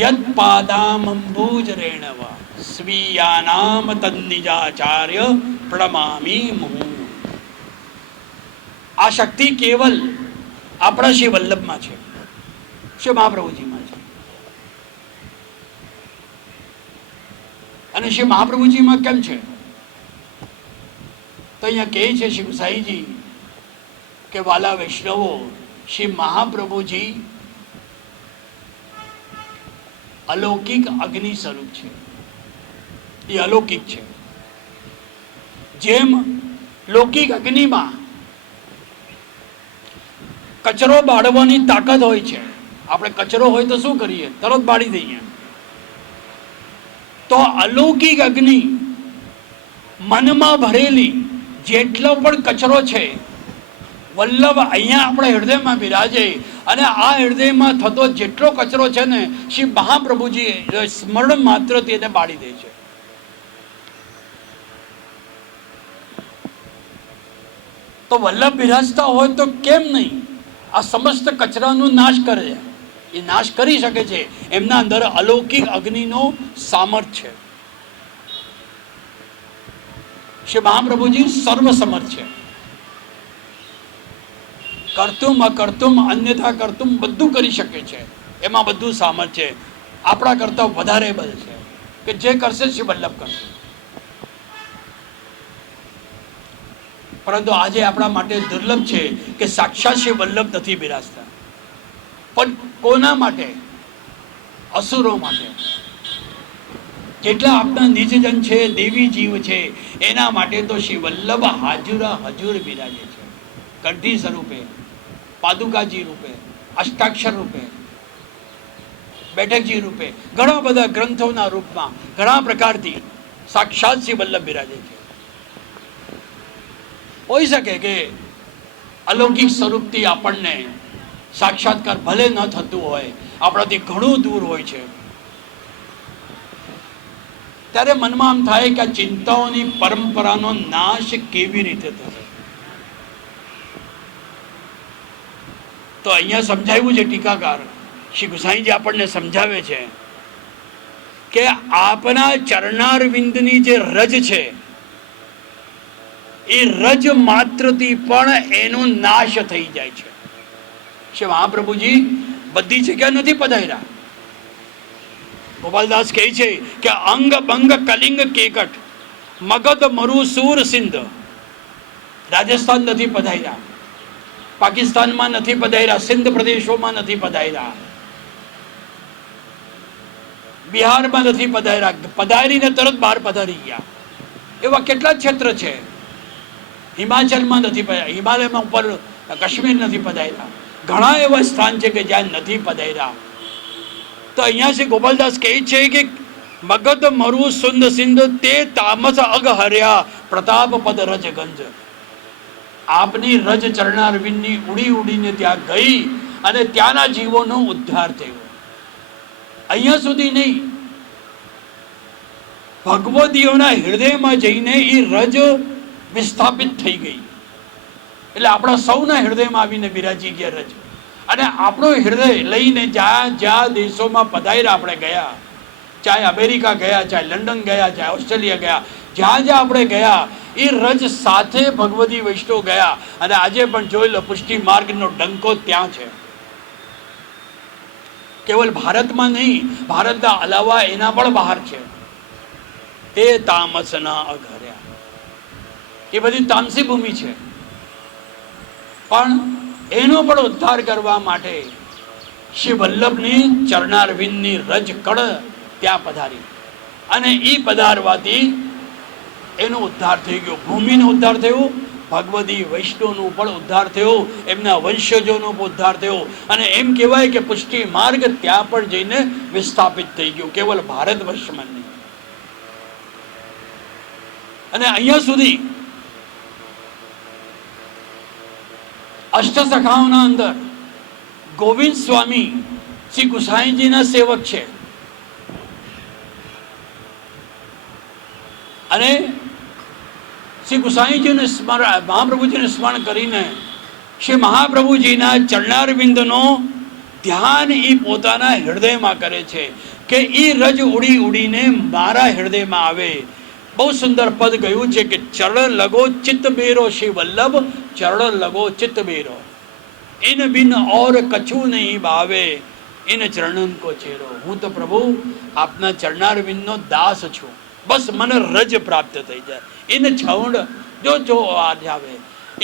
યદ પાદામ અંબુજ રેણવા સ્વીયાનામ તન્નિજાચાર્ય પ્રમામી મુહુ. આ શક્તિ કેવલ આપણા શ્રી વલ્લભમાં છે, શ્રી મહાપ્રભુજીમાં છે. અને શ્રી મહાપ્રભુજીમાં કેમ છે? તો અહીંયા કહે છે શ્રી ગુસાઈજી કે વાલા વૈષ્ણવો, શ્રી મહાપ્રભુજી અલૌકિક અગ્નિ સ્વરૂપ છે. એ અલૌકિક છે. જેમ લૌકિક અગ્નિમાં કચરો બાળવાની તાકાત હોય છે, આપણે કચરો હોય તો શું કરીએ? તરત બાળી દઈએ. તો અલૌકિક અગ્નિ મનમાં ભરેલી જેટલો પણ કચરો છે, વલ્લભ અહીંયા આપણા હૃદયમાં બિરાજે અને આ હૃદયમાં થતો જેટલો કચરો છે ને, શ્રી મહાપ્રભુજી સ્મરણ માત્રથી એને બાળી દે છે. તો વલ્લભ બિરાજતા હોય તો કેમ નહીં આ સમસ્ત કચરાનો નાશ કરે? એ નાશ કરી શકે છે. એમના અંદર અલૌકિક અગ્નિનો સામર્થ્ય છે. શ્રી મહાપ્રભુજી સર્વસમર્થ છે. કરતુમ અકર્તુમ અન્યથા કરતુમ બધું કરી શકે છે, એમાં બધું સામર્થ્ય છે. આપણા કરતાં વધારે બલ છે કે જે કરશે શ્રી વલ્લભ કરશે. પરંતુ આજે આપણા માટે દુર્લભ છે કે સાક્ષાત શ્રી વલ્લભ નથી બિરાજતા. પણ કોના માટે? અસુરો માટે. જેટલા આપણા નિજજન છે, દેવી જીવ છે, એના માટે તો શ્રી વલ્લભ હાજુરા હજુર બિરાજે છે. કંઠી સ્વરૂપે, પાદુકાજી રૂપે, અષ્ટાક્ષર રૂપે, બેઠકજી રૂપે, ઘણા બધા ગ્રંથોના રૂપમાં ઘણા પ્રકારથી સાક્ષાત શ્રી વલ્લભ બિરાજે છે. હોઈ શકે કે અલૌકિક સ્વરૂપથી આપણને સાક્ષાત્કાર ભલે ન થતું હોય, આપણાથી ઘણું દૂર હોય છે, ત્યારે મનમાં આમ થાય કે આ ચિંતાઓની પરંપરાનો નાશ કેવી રીતે થશે. તો અહીંયા સમજાવ્યું છે ટીકાકાર શ્રી ગુસાઈજી આપણને સમજાવે છે કે આપના ચરણારવિંદની જે રજ છે, એ રજ માત્રથી પણ એનો નાશ થઈ જાય છે. શ્રી મહાપ્રભુજી બધી જગ્યા નથી પધાર્યા. ગોપાલદાસ કહે છે કે અંગ બંગ કલિંગ કેકટ મગધ મરુસૂર સિંધ. રાજસ્થાન નથી પધાર્યા, પાકિસ્તાનમાં નથી પધાર્યા, સિંધ પ્રદેશોમાં નથી પધાર્યા, બિહારમાં નથી પધાર્યા, પધારીને તરત બહાર પધારી ગયા. એવા કેટલા ક્ષેત્ર છે. હિમાચલમાં નથી પધાર્યા, હિમાલયમાં ઉપર કાશ્મીર નથી પધાર્યા. ઘણા એવા સ્થાન છે કે જ્યાં નથી પધાર્યા. તો અહીંયા શ્રી ગોપાલદાસ કહે છે કે મગધ મરુ સુંદ સિંધ તે તામસ અગ હર્યા પ્રતાપ પદ રજ ગંજ. આપની રજ ચરણારવિંદની ઉડી ઉડીને ત્યાં ગઈ અને ત્યાંના જીવોનો ઉદ્ધાર થયો. અહીંયા સુધી નહીં, ભગવદીઓના હૃદયમાં જઈને એ રજ વિસ્થાપિત થઈ ગઈ. એટલે આપણા સૌના હૃદયમાં આવીને બિરાજી ગયા રજ. અને આપણું હૃદય લઈને જ્યાં જ્યાં દેશોમાં પધાર્યા આપણે ગયા, ચાહે અમેરિકા ગયા, ચાહે લંડન ગયા, ચાહે ઓસ્ટ્રેલિયા ગયા, જ્યાં જ્યાં આપણે ગયા એ રજ સાથે ભગવદી વૈષ્ણવ ગયા. અને આજે પણ જોઈ લો, પુષ્ટિ માર્ગનો ડંકો ત્યાં છે. કેવલ ભારતમાં નહીં, ભારતના અલાવા એના પણ બહાર છે. તે તામસના અઘર્યા, એ બધી તામસી ભૂમિ છે. પણ એનો પણ ઉદ્ધાર કરવા માટે શ્રી વલ્લભની ચરણારવિંદની રજ કળ ત્યાં પધારી. અને એ પધારવાથી એનો ઉદ્ધાર થઈ ગયો. ભૂમિનો ઉદ્ધાર થયો, ભગવદી વૈષ્ણવનો પણ ઉદ્ધાર થયો, એમના વંશજોનો પણ ઉદ્ધાર થયો. અને એમ કહેવાય કે પુષ્ટિ માર્ગ ત્યાં પણ જઈને વિસ્થાપિત થઈ ગયો, કેવલ ભારત વર્ષમાં નહીં. અને અહીંયા સુધી અષ્ટસખાઓના અંદર ગોવિંદ સ્વામી શ્રી ગુસાઈજીના સેવક છે. અને શ્રી ગુસાઈજીનું સ્મરણ, મહાપ્રભુજીનું સ્મરણ કરીને શ્રી મહાપ્રભુજીના ચરણારવિંદનો ધ્યાન એ પોતાના હૃદયમાં કરે છે કે એ રજ ઉડી ઉડીને મારા હૃદયમાં આવે. બહુ સુંદર પદ કહ્યું છે કે ચરણ લગો ચિત્ત બેરો શ્રી વલ્લભ, ચરણ લગો ચિત્ત બેરો, ઇન બિન ઓર કછું નહીં ભાવે, ઇન ચરણન કો ચેરો. હું તો પ્રભુ આપના ચરણારવિંદનો દાસ છું, બસ મને રજ પ્રાપ્ત થઈ જાય. ઇન છાંડ જો આવે,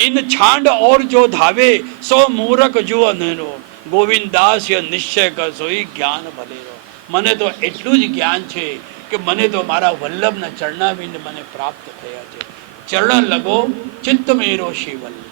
ઇન છાંડ ઓર જો ધાવે, સો મૂરખ જો અનેરો, ગોવિંદ દાસ નિશ્ચય કર સોઈ જ્ઞાન ભલેરો. મને તો એટલું જ જ્ઞાન છે કે મને તો મારા વલ્લભના ચરણારવિંદ મને પ્રાપ્ત થયા છે. ચરણ લગો ચિત્ત મેરો શ્રી વલ્લભ.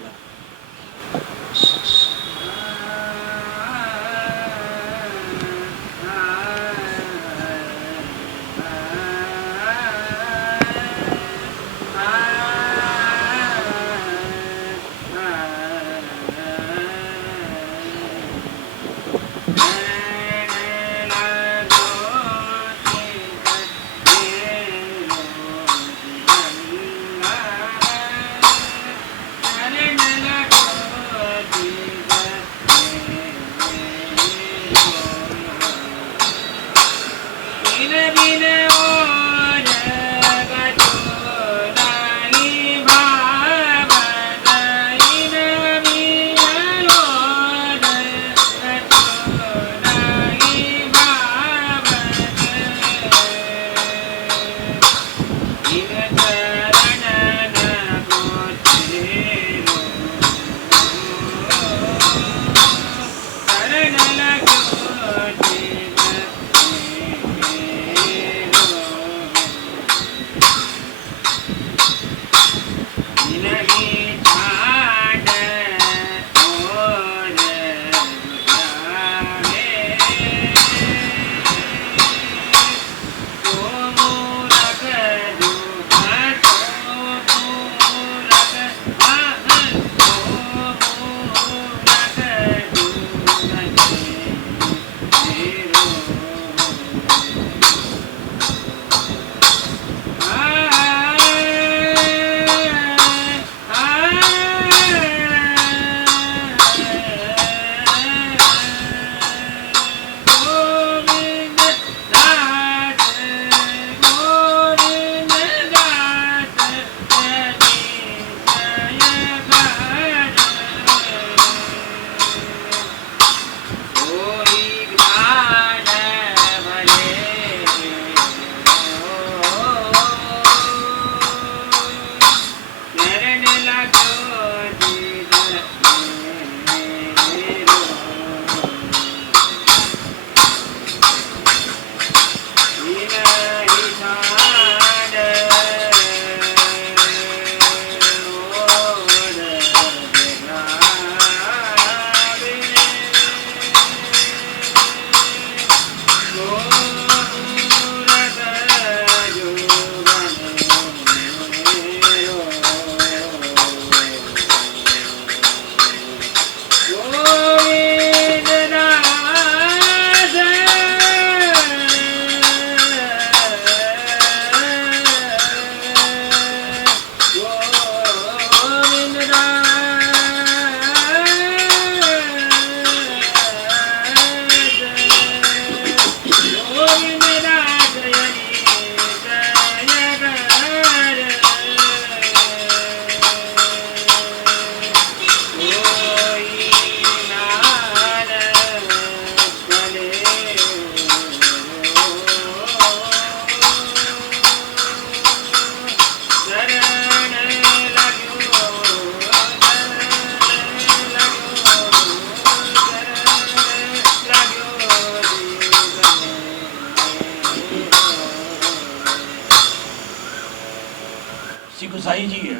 ગુસાઈજીએ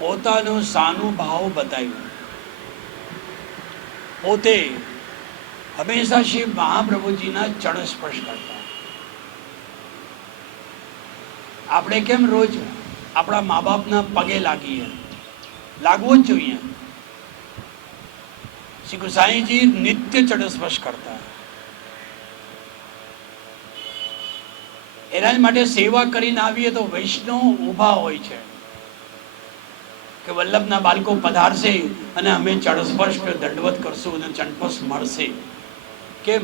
પોતાનું સાનું ભાવ બતાવ્યું. પોતે હંમેશા શ્રી મહાપ્રભુજીના ચરણ સ્પર્શ કરતા. આપણે કેમ રોજ આપણા મા બાપના પગે લાગીએ, લાગવું જ જોઈએ. શ્રી ગુસાઈજી નિત્ય ચરણ સ્પર્શ કરતા. એના માટે સેવા કરીને આવીએ તો વૈષ્ણવ ઊભા હોય છે કે વલ્લભના બાળકો પધારશે અને અમે ચરણસ્પર્શ દંડવત કરશું અને ચણપસ મળશે. કેમ?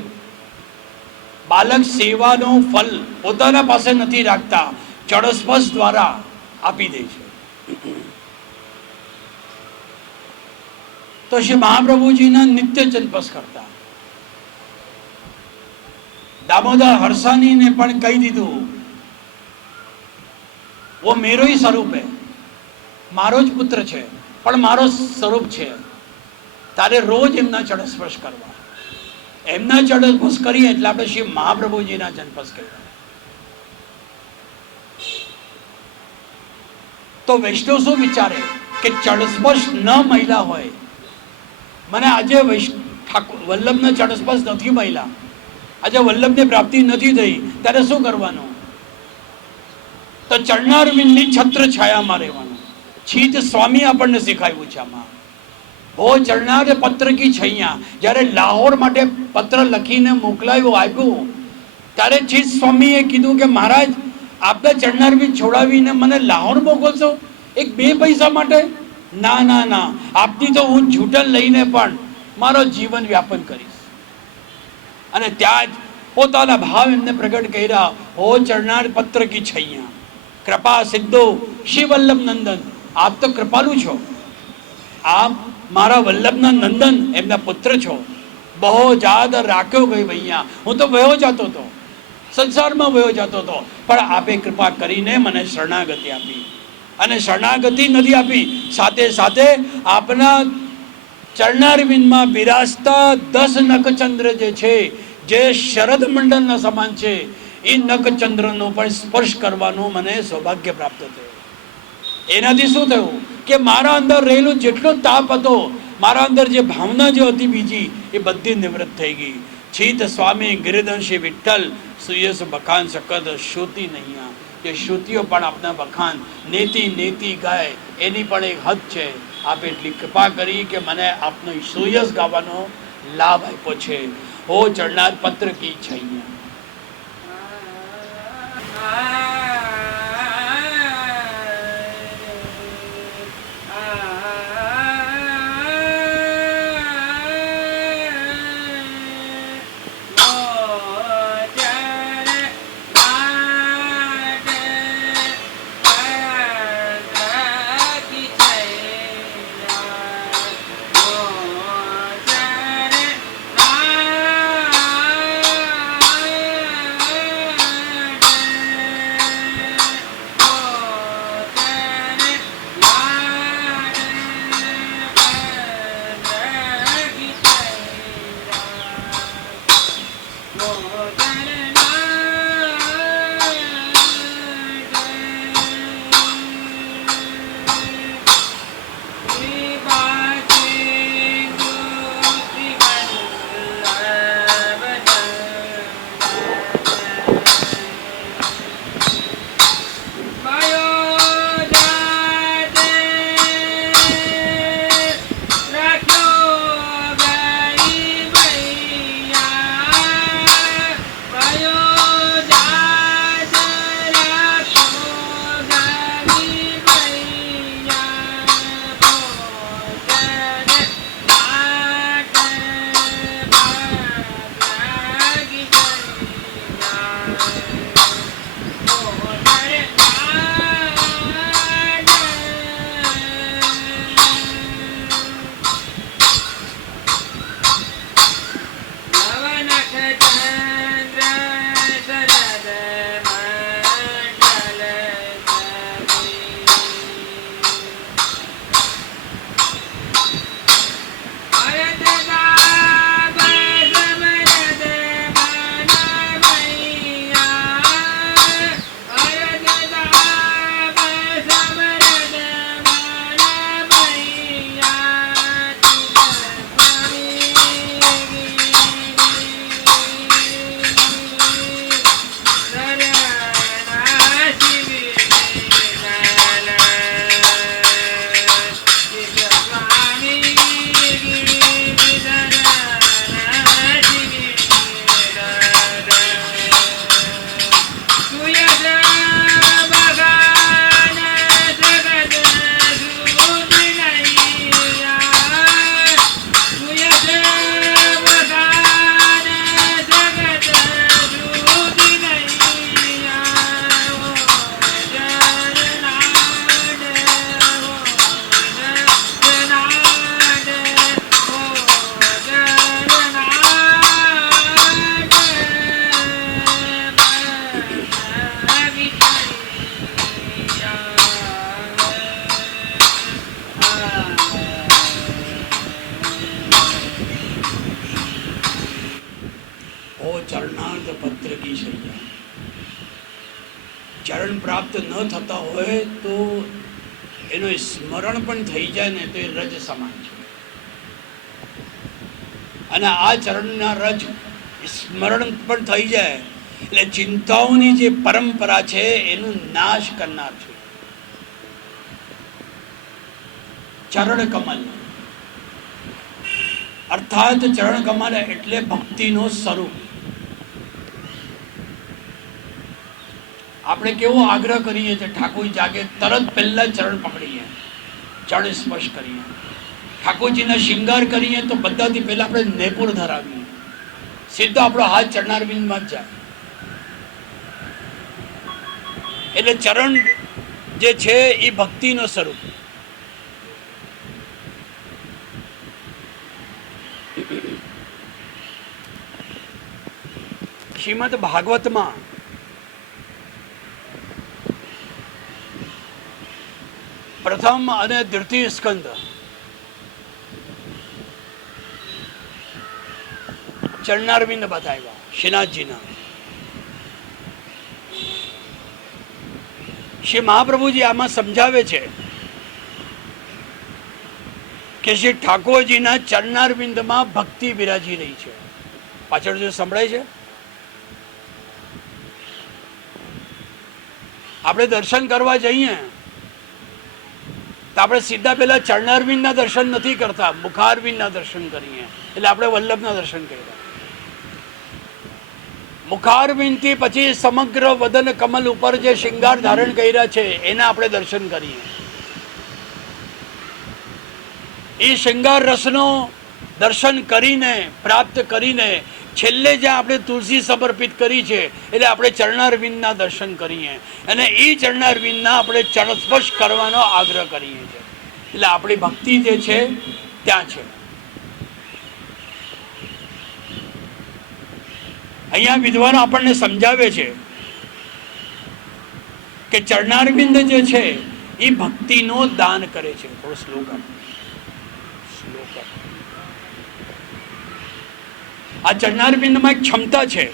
બાળક સેવાનો ફલ પોતાના પાસે નથી રાખતા, ચરણસ્પર્શ દ્વારા આપી દે છે. તો શ્રી મહાપ્રભુજીના નિત્ય ચરણસ્પર્શ કરતા. દામોદર હરસાણીને પણ કહી દીધું, वो मेरो ही स्वरूप है, મારો જ પુત્ર છે, પણ મારો સ્વરૂપ છે. તારે રોજ એમના ચરણ સ્પર્શ કરવા. એમના ચરણ સ્પર્શ કરીએ એટલે આપણે શ્રી મહાપ્રભુજીના ચરણ સ્પર્શ કર્યા. તો વૈષ્ણવ શું વિચારે કે ચરણ સ્પર્શ ન મહિલા હોય, મને આજે વલ્લભના ચરણ સ્પર્શ નથી મહિલા, આજે વલ્લભની પ્રાપ્તિ નથી થઈ, ત્યારે શું કરવાનું? તો ચરણારવિંદની છત્ર છાયામાં રહેવાનું. છીત સ્વામી આપણને શીખાવ્યું છે આમાં. હો ચરણાર પત્ર કી છૈયા. જ્યારે લાહોર માટે પત્ર લખીને મોકલાયું, આપ્યું, ત્યારે છીત સ્વામીએ કીધું કે મહારાજ આપણે ચરણારવિંદ છોડાવીને મને લાહોર મોકલશો એક 2 પૈસા માટે? ના ના ના, આપની તો હું જૂઠન લઈને પણ મારો જીવન વ્યાપન કરીશ. અને ત્યાં જ પોતાના ભાવ એમને પ્રગટ કર્યા. હો ચરણાર પત્ર કી છૈયા, કૃપા સિદ્ધો શ્રી વલ્લભ નંદન. આપ તો કૃપાલુ છો, આપ મારા વલ્લભના નંદન, એમના પુત્ર છો. બહુ જાદ રાખ્યો ગઈ ભૈયા, હું તો વયો જતો હતો, સંસારમાં વયો જતો હતો, પણ આપે કૃપા કરીને મને શરણાગતિ આપી. અને શરણાગતિ નથી આપી, સાથે સાથે આપના ચરણારવિંદમાં બિરાજતા 10 નખચંદ્ર જે છે, જે શરદ મંડળના સમાન છે, એ નખચંદ્રનો પણ સ્પર્શ કરવાનું મને સૌભાગ્ય પ્રાપ્ત થયું. એનાથી શું થયું કે મારા અંદર રહેલું જેટલો તાપ હતો, મારા અંદર જે ભાવના જે હતી બીજી, એ બધી નિવૃત્ત થઈ ગઈ. છીત સ્વામી ગિરિધંશી વિઠ્ઠલ સુયસ બખાન સકત શ્રુતિ નહીં. એ શ્રુતિઓ પણ આપના બખાન નેતિ નેતિ ગાય, એની પણ એક હદ છે. આપે એટલી કૃપા કરી કે મને આપનો સુયસ ગાવાનો લાભ આપ્યો છે. હો ચરણાર પત્ર કી છૈયા. શ્રીમદ પત્ર કી શૈયા. ચરણ પ્રાપ્ત ન થતા હોય તો એનું સ્મરણ પણ થઈ જાય ને તો એ રજ સમાન છે. અને આ ચરણના રજ સ્મરણ પણ થઈ જાય એટલે ચિંતાઓની જે પરંપરા છે એનું નાશ કરનાર છે. ચરણ કમલ અર્થાત ચરણ કમલ એટલે ભક્તિનો સ્વરૂપ. આપણે કેવો આગ્રહ કરીએ છીએ, ઠાકોર જાગે તરત પહેલા ચરણ પકડીએ, ચરણ સ્પર્શ કરીએ. ઠાકોરજીના શિંગાર કરીએ તો બધાથી પહેલા આપણે નેપુર ધરાવીએ, સીધો આપણો હાથ ચરણાર બિંદમાં જ જાય. એટલે ચરણ જે છે એ ભક્તિનો સ્વરૂપ. શ્રીમદ ભાગવતમાં પ્રથમ અને દ્વિતીય સ્કંદ ચરણારવિંદ બતાવ્યા શ્રીનાથજીના. શ્રી મહાપ્રભુજી આમાં સમજાવે છે કે શ્રી ઠાકોરજીના ચરણારવિંદમાં ભક્તિ બિરાજી રહી છે. પાછળ જો સંભળાય છે, આપણે દર્શન કરવા જઈએ તો આપણે સીધા પેલા ચરણારવિંદના દર્શન નથી કરતા, મુખારવિંદના દર્શન કરીએ. એટલે આપણે વલ્લભના દર્શન કર્યા. મુખારવિંદથી પછી સમગ્ર વદન કમલ ઉપર જે શિંગાર ધારણ કર્યા છે એના આપણે દર્શન કરીએ. એ શિંગાર રસનો દર્શન કરીને પ્રાપ્ત કરીને છેલ્લે જ્યાં આપણે તુલસી સમર્પિત કરી છે એટલે આપણે ચરણારવિંદના દર્શન કરીએ અને એ ચરણારવિંદના આપણે ચરણસ્પર્શ કરવાનો આગ્રહ કરીએ છીએ. એટલે આપણી ભક્તિ જે છે ત્યાં છે. અહીંયા વિદ્વાનો આપણને સમજાવે છે કે ચરણારવિંદ જે છે એ ભક્તિનો દાન કરે છે. થોડો શ્લોક આ ચરણારવિંદમાં એક ક્ષમતા છે.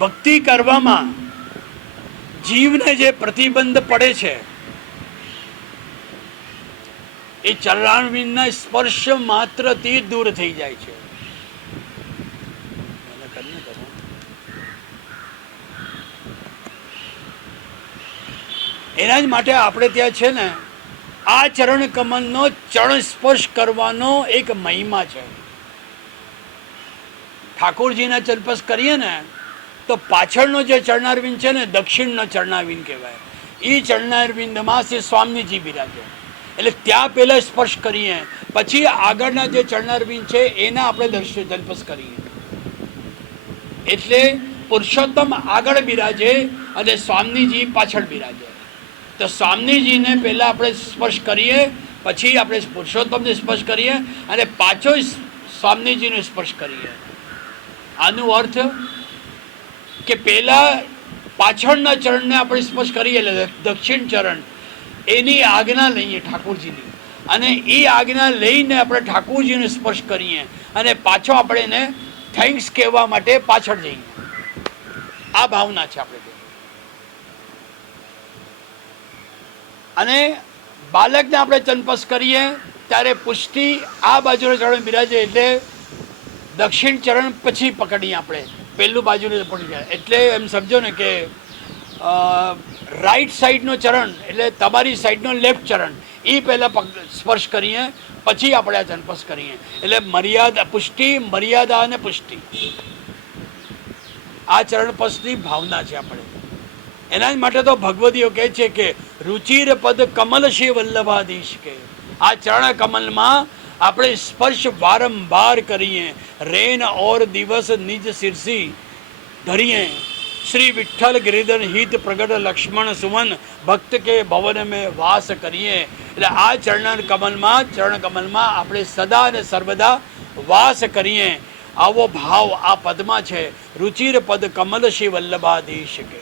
ભક્તિ કરવામાં જીવને જે પ્રતિબંધ પડે છે એ ચરણારવિંદના સ્પર્શ માત્રથી દૂર થઈ જાય છે. એના જ માટે આપણે ત્યાં છે ને આ ચરણ કમલનો ચરણ સ્પર્શ કરવાનો એક મહિમા છે. ઠાકોરજીના ચરણ સ્પર્શ કરીએ ને તો પાછળનો જે ચરણારવિંદ છે ને દક્ષિણનો ચરણારવિંદ કહેવાય. એ ચરણારવિંદમાં શ્રી સ્વામીજી બિરાજે એટલે ત્યાં પહેલા સ્પર્શ કરીએ, પછી આગળના જે ચરણારવિંદ છે એના આપણે દર્શન સ્પર્શ કરીએ. એટલે પુરુષોત્તમ આગળ બિરાજે અને સ્વામીજી પાછળ બિરાજે. તો સ્વામીજીને પહેલા આપણે સ્પર્શ કરીએ, પછી આપણે પુરુષોત્તમને સ્પર્શ કરીએ અને પાછો સ્વામીજીને સ્પર્શ કરીએ. આનો અર્થ કે પહેલા પાછળના ચરણને આપણે સ્પર્શ કરીએ એટલે દક્ષિણ ચરણ એની આજ્ઞા લઈએ ઠાકોરજીની, અને એ આજ્ઞા લઈને આપણે ઠાકોરજીને સ્પર્શ કરીએ અને પાછો આપણે એને થેન્ક્સ કહેવા માટે પાછળ જઈએ. આ ભાવના છે આપણે. અને બાળકને આપણે ચંપસ કરીએ ત્યારે પુષ્ટિ આ બાજુનો ચરણ બિરાજે એટલે દક્ષિણ ચરણ પછી પકડીએ આપણે, પહેલું બાજુને પકડી જાય. એટલે એમ સમજો ને કે રાઈટ સાઈડનો ચરણ એટલે તમારી સાઈડનો લેફ્ટ ચરણ એ પહેલાં સ્પર્શ કરીએ, પછી આપણે આ ચંપસ કરીએ. એટલે મર્યાદા પુષ્ટિ, મર્યાદા અને પુષ્ટિ આ ચરણપસની ભાવના છે આપણે. એના જ માટે તો ભગવદીઓ કહે છે કે રુચિર પદ કમલ છે વલ્લભાધીશ કે આ ચરણ કમલમાં આપણે સ્પર્શ વારંવાર કરીએ. રેન ઓર દિવસ નિજ શિરસી ધરીએ શ્રી વિઠ્ઠલ ગિરિધર હિત પ્રગટ લક્ષ્મણ સુમન ભક્ત કે ભવન મેં વાસ કરીએ. એટલે આ ચરણ કમલમાં આપણે સદા અને સર્વદા વાસ કરીએ. આવો ભાવ આ પદમાં છે. રુચિર પદ કમલ શ્રી વલ્લભાધીશ કે.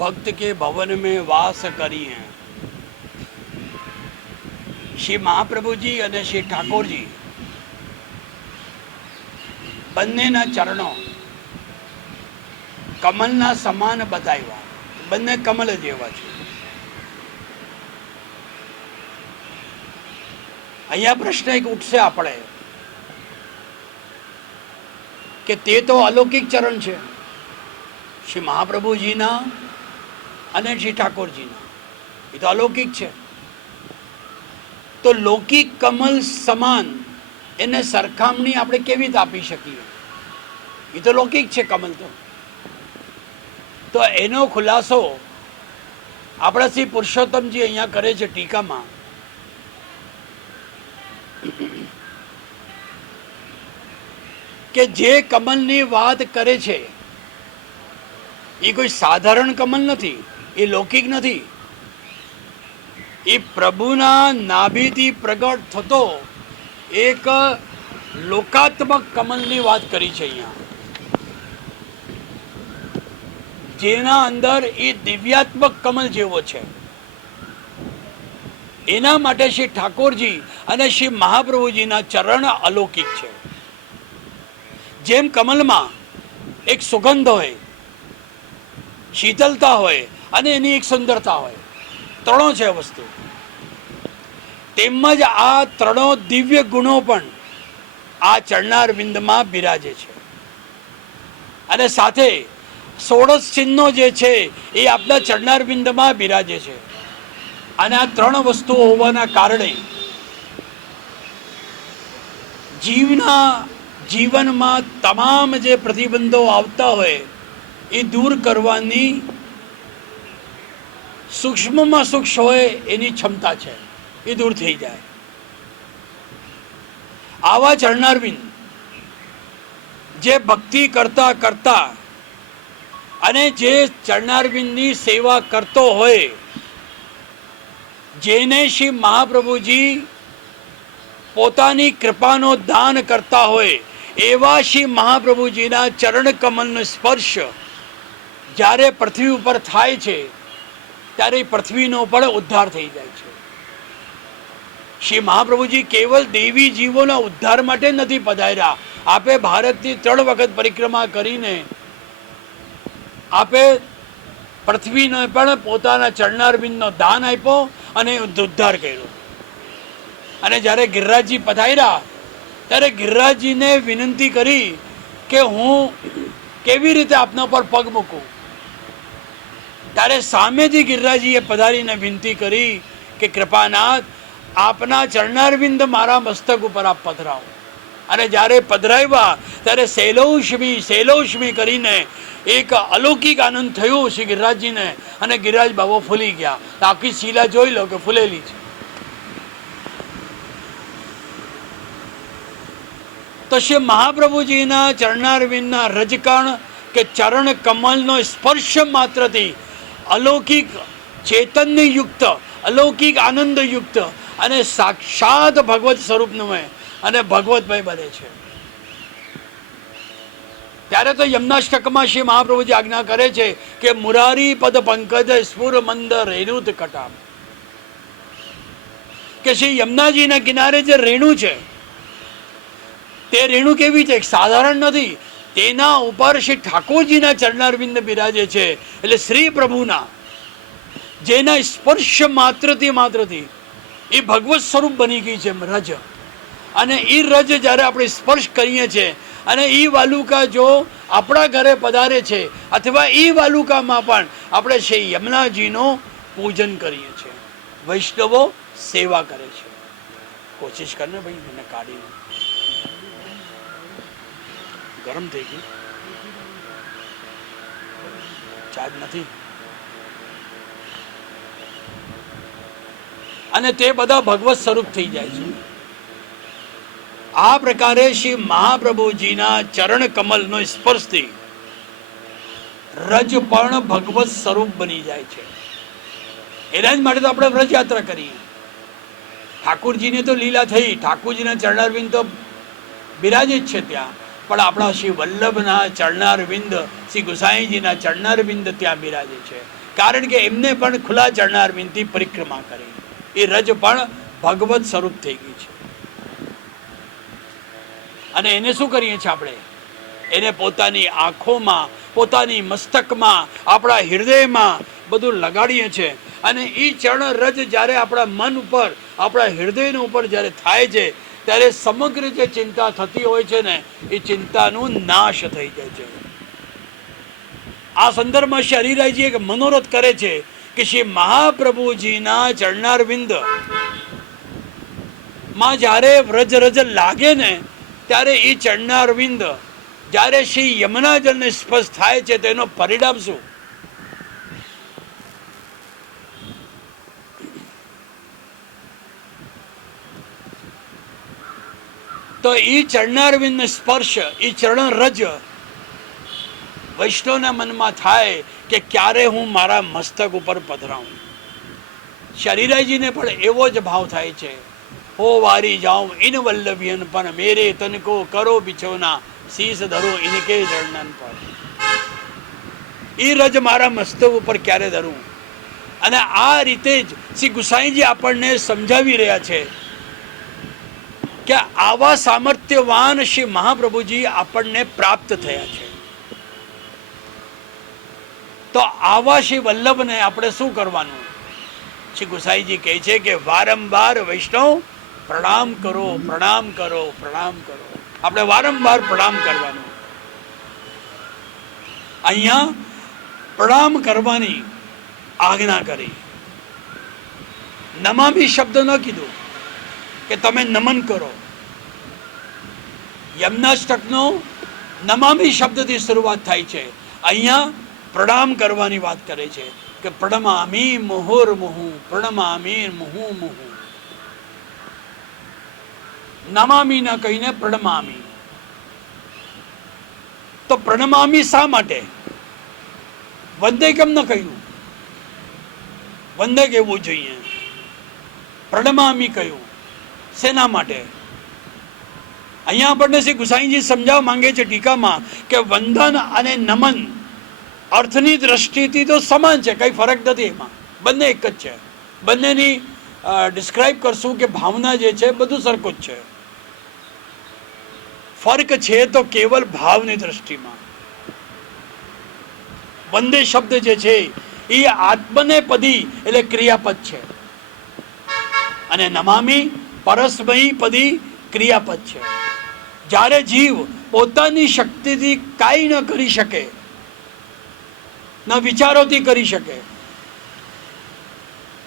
भक्त के भवन में वास करी हैं। श्री महाप्रभु जी અને શ્રી ઠાકોરજી બંનેના ચરણો કમલના સમાન બતાવ્યા, બંને કમલ જેવા છે. અહીંયા પ્રશ્ન એક ઉઠશે આપણે કે તે તો અલૌકિક ચરણ છે શ્રી મહાપ્રભુજીના અને શ્રી ઠાકોરજીના, એ તો અલૌકિક છે. તો લૌકિક કમલ સમાન એને સરખામણી આપણે કેવી રીતે આપી શકીએ? એ તો લૌકિક છે કમલ. તો એનો ખુલાસો આપણા શ્રી પુરુષોત્તમજી અહીંયા કરે છે ટીકામાં કે જે કમલની વાત કરે છે એ કોઈ સાધારણ કમલ નથી, એ લૌકિક નથી. એ પ્રભુના નાભીથી પ્રગટ થતો એક લોકાત્મક કમલની વાત કરી છે અહીંયા, જેના અંદર એ દિવ્યાત્મક કમલ જેવો છે. એના માટે શ્રી ઠાકોરજી અને શ્રી મહાપ્રભુજીના ચરણ અલૌકિક છે. જેમ કમલમાં એક સુગંધ હોય, શીતલતા હોય અને એની એક સુંદરતા હોય, ત્રણો છે વસ્તુ, તેમજ આ ત્રણો દિવ્ય ગુણો પણ આ ચરણાર બિંદમાં બિરાજે છે. અને સાથે ષોડશ ચિહ્નો જે છે એ આપણા ચરણાર બિંદમાં બિરાજે છે. અને આ ત્રણ વસ્તુઓ હોવાના કારણે જીવનમાં તમામ જે પ્રતિબંધો આવતા હોય એ દૂર કરવાની સૂક્ષ્મમાં સૂક્ષ્મ હોય એની ક્ષમતા છે, એ દૂર થઈ જાય. આવા ચરણારવિંદ જે ભક્તિ કરતા કરતા અને જે ચરણારવિંદની સેવા કરતો હોય, જેને શ્રી મહાપ્રભુજી પોતાની કૃપાનો દાન કરતા હોય, એવા શ્રી મહાપ્રભુજીના ચરણ કમલનો સ્પર્શ જ્યારે પૃથ્વી ઉપર થાય છે ત્યારે પૃથ્વીનો પણ ઉદ્ધાર થઈ જાય છે. શ્રી મહાપ્રભુજી કેવલ દેવી જીવોના ઉદ્ધાર માટે નથી પધાર્યા. આપે ભારતની 3 વખત પરિક્રમા કરીને આપે પૃથ્વીને પણ પોતાના ચરણારવિંદનો દાન આપ્યો અને ઉદ્ધાર કર્યો. અને જ્યારે ગિરિરાજજી પધાર્યા ત્યારે ગિરિરાજજીને વિનંતી કરી કે હું કેવી રીતે આપના પર પગ મૂકું. ત્યારે સામેથી ગિરિરાજજીએ પધારીને વિનંતી કરી કે કૃપાનાથ, આપના ચરણારવિંદ મારા મસ્તક ઉપર આપ પધરાવો. અને જ્યારે પધરાવ્યા ત્યારે શૈલૌષ્મી કરીને એક અલૌકિક આનંદ થયો શ્રી ગિરિરાજજીને, અને ગિરિરાજ બાબા ફૂલી ગયા. આખી શીલા જોઈ લો કે ફૂલેલી છે. તો શ્રી મહાપ્રભુજીના ચરણારવિંદના રજકણ કે ચરણ કમલનો સ્પર્શ માત્રથી અલૌકિક ચૈતન્યયુક્ત, અલૌકિક આનંદયુક્ત અને સાક્ષાત ભગવત સ્વરૂપનું અને ભગવતમય બને છે. ત્યારે તો યમનાષ્ટકમાં શ્રી મહાપ્રભુજી આજ્ઞા કરે છે કે મુરારી પદ પંકજ સ્ફુર મંદ રેણુત કટામ, કે શ્રી યમુનાજીના કિનારે જે રેણુ છે તે રેણુ કેવી છે? સાધારણ નથી. તેના ઉપર શ્રી ઠાકોરજીના ચરણારવિંદ બિરાજે છે. એટલે શ્રી પ્રભુના જેના સ્પર્શ માત્રથી એ ભગવત સ્વરૂપ બની ગઈ છે રજ. અને એ રજ જ્યારે આપણે સ્પર્શ કરીએ છીએ અને એ વાલુકા જો આપણા ઘરે પધારે છે અથવા એ વાલુકામાં પણ આપણે શ્રી યમુનાજીનો પૂજન કરીએ છીએ, વૈષ્ણવો સેવા કરે છે. કોશિશ કરને ભાઈ, મને કાઢીને ગરમ થઈ ગયું, ચાર્જ નથી. અને તે બધા ભગવત સ્વરૂપ થઈ જાય છે. આ પ્રકારે શ્રી મહાપ્રભુજીના ચરણ કમલનો સ્પર્શથી રજ પણ ભગવત સ્વરૂપ બની જાય છે. એના જ માટે તો આપણે વ્રજયાત્રા કરીએ. ઠાકુરજીને તો લીલા થઈ, ઠાકુરજીના ચરણારવિંદ તો બિરાજે જ છે ત્યાં, પણ આપણા શ્રી વલ્લભના ચરણારવિંદ, શ્રી ગુસાઈજીના ચરણારવિંદ ત્યાં બિરાજે છે, કારણ કે એમને પણ ખુલ્લા ચરણારવિંદથી પરિક્રમા કરી. એ રજ પણ ભગવત સ્વરૂપ થઈ ગઈ છે. અને એને શું કરીએ છીએ આપણે? એને પોતાની આંખોમાં, પોતાની મસ્તકમાં, આપણા હૃદયમાં બધું લગાડીએ છીએ. અને એ ચરણ રજ જ્યારે આપણા મન ઉપર, આપણા હૃદય ઉપર જ્યારે થાય છે, ત્યારે સમગ્ર જે ચિંતા થતી હોય છે ને, એ ચિંતાનો નાશ થઈ જાય છે. આ સંદર્ભમાં શ્રી હરિરાયજી એક મનોરથ કરે છે કે શ્રી મહાપ્રભુજીના ચરણારવિંદ માં જ્યારે વ્રજ રજ લાગે ને, ત્યારે એ ચરણારવિંદ જ્યારે શ્રી યમુના જળને સ્પર્શ થાય છે, તેનો પરિણામ શું? તો એ ચરણારવિંદ સ્પર્શ, એ ચરણ રજ વૈષ્ણવના મનમાં થાય કે ક્યારે હું મારા મસ્તક ઉપર પધરાવું. શરીરાજીને પણ એવો જ ભાવ થાય છે. હો વારી જાઉં ઇન વલ્લભિયન પણ મેરે તનકો કરો બિછોના, શીશ ધરો ઇનકે ચરણન પર. એ રજ મારા મસ્તક ઉપર ક્યારે ધરું? અને આ રીતે જ શ્રી ગુસાઈજી આપણને સમજાવી રહ્યા છે કે આવા સામર્થ્યવાન શ્રી મહાપ્રભુજી આપણને પ્રાપ્ત થયા છે. તો આવા શ્રી વલ્લભને આપણે શું કરવાનું? શ્રી ગુસાઈજી કહે છે કે વારંવાર વૈષ્ણવ પ્રણામ કરો, પ્રણામ કરો, પ્રણામ કરો. આપણે વારંવાર પ્રણામ કરવાનું. અહીંયા પ્રણામ કરવાની આજ્ઞા કરી. નમામી શબ્દ ન કીધું કે તમે નમન કરો. યમનાષ્ટકનો નમામી શબ્દથી શરૂઆત થાય છે. અહીંયા પ્રણામ કરવાની વાત કરે છે કે પ્રણમામી મુહુર્મુહુ, પ્રણમામી મુહુ મુહુ. નમામી ન કહીને પ્રણમામી. તો પ્રણમામી શા માટે? વંદે કેમ ન કહ્યું? વંદે કહેવું જોઈએ. પ્રણમામી કહ્યું શેના માટે? અહીંયા આપણને શ્રી ગુસાઈજી સમજાવવા માંગે છે ટીકામાં કે વંદન અને નમન અર્થની દ્રષ્ટિથી તો સમાન છે, કઈ ફરક નથી એમાં, બંને એક જ છે. બંનેની ડિસ્ક્રાઇબ કરશું કે ભાવના જે છે બધું સરખું જ છે. ફર્ક છે તો કેવલ ભાવની દ્રષ્ટિમાં. વંદે શબ્દ જે છે એ આત્મનેપદી એટલે ક્રિયાપદ છે, અને નમામી પરસ્મયી પદી ક્રિયાપદ છે. જ્યારે જીવ પોતાની શક્તિથી કાંઈ ન કરી શકે, ન વિચારોથી કરી શકે,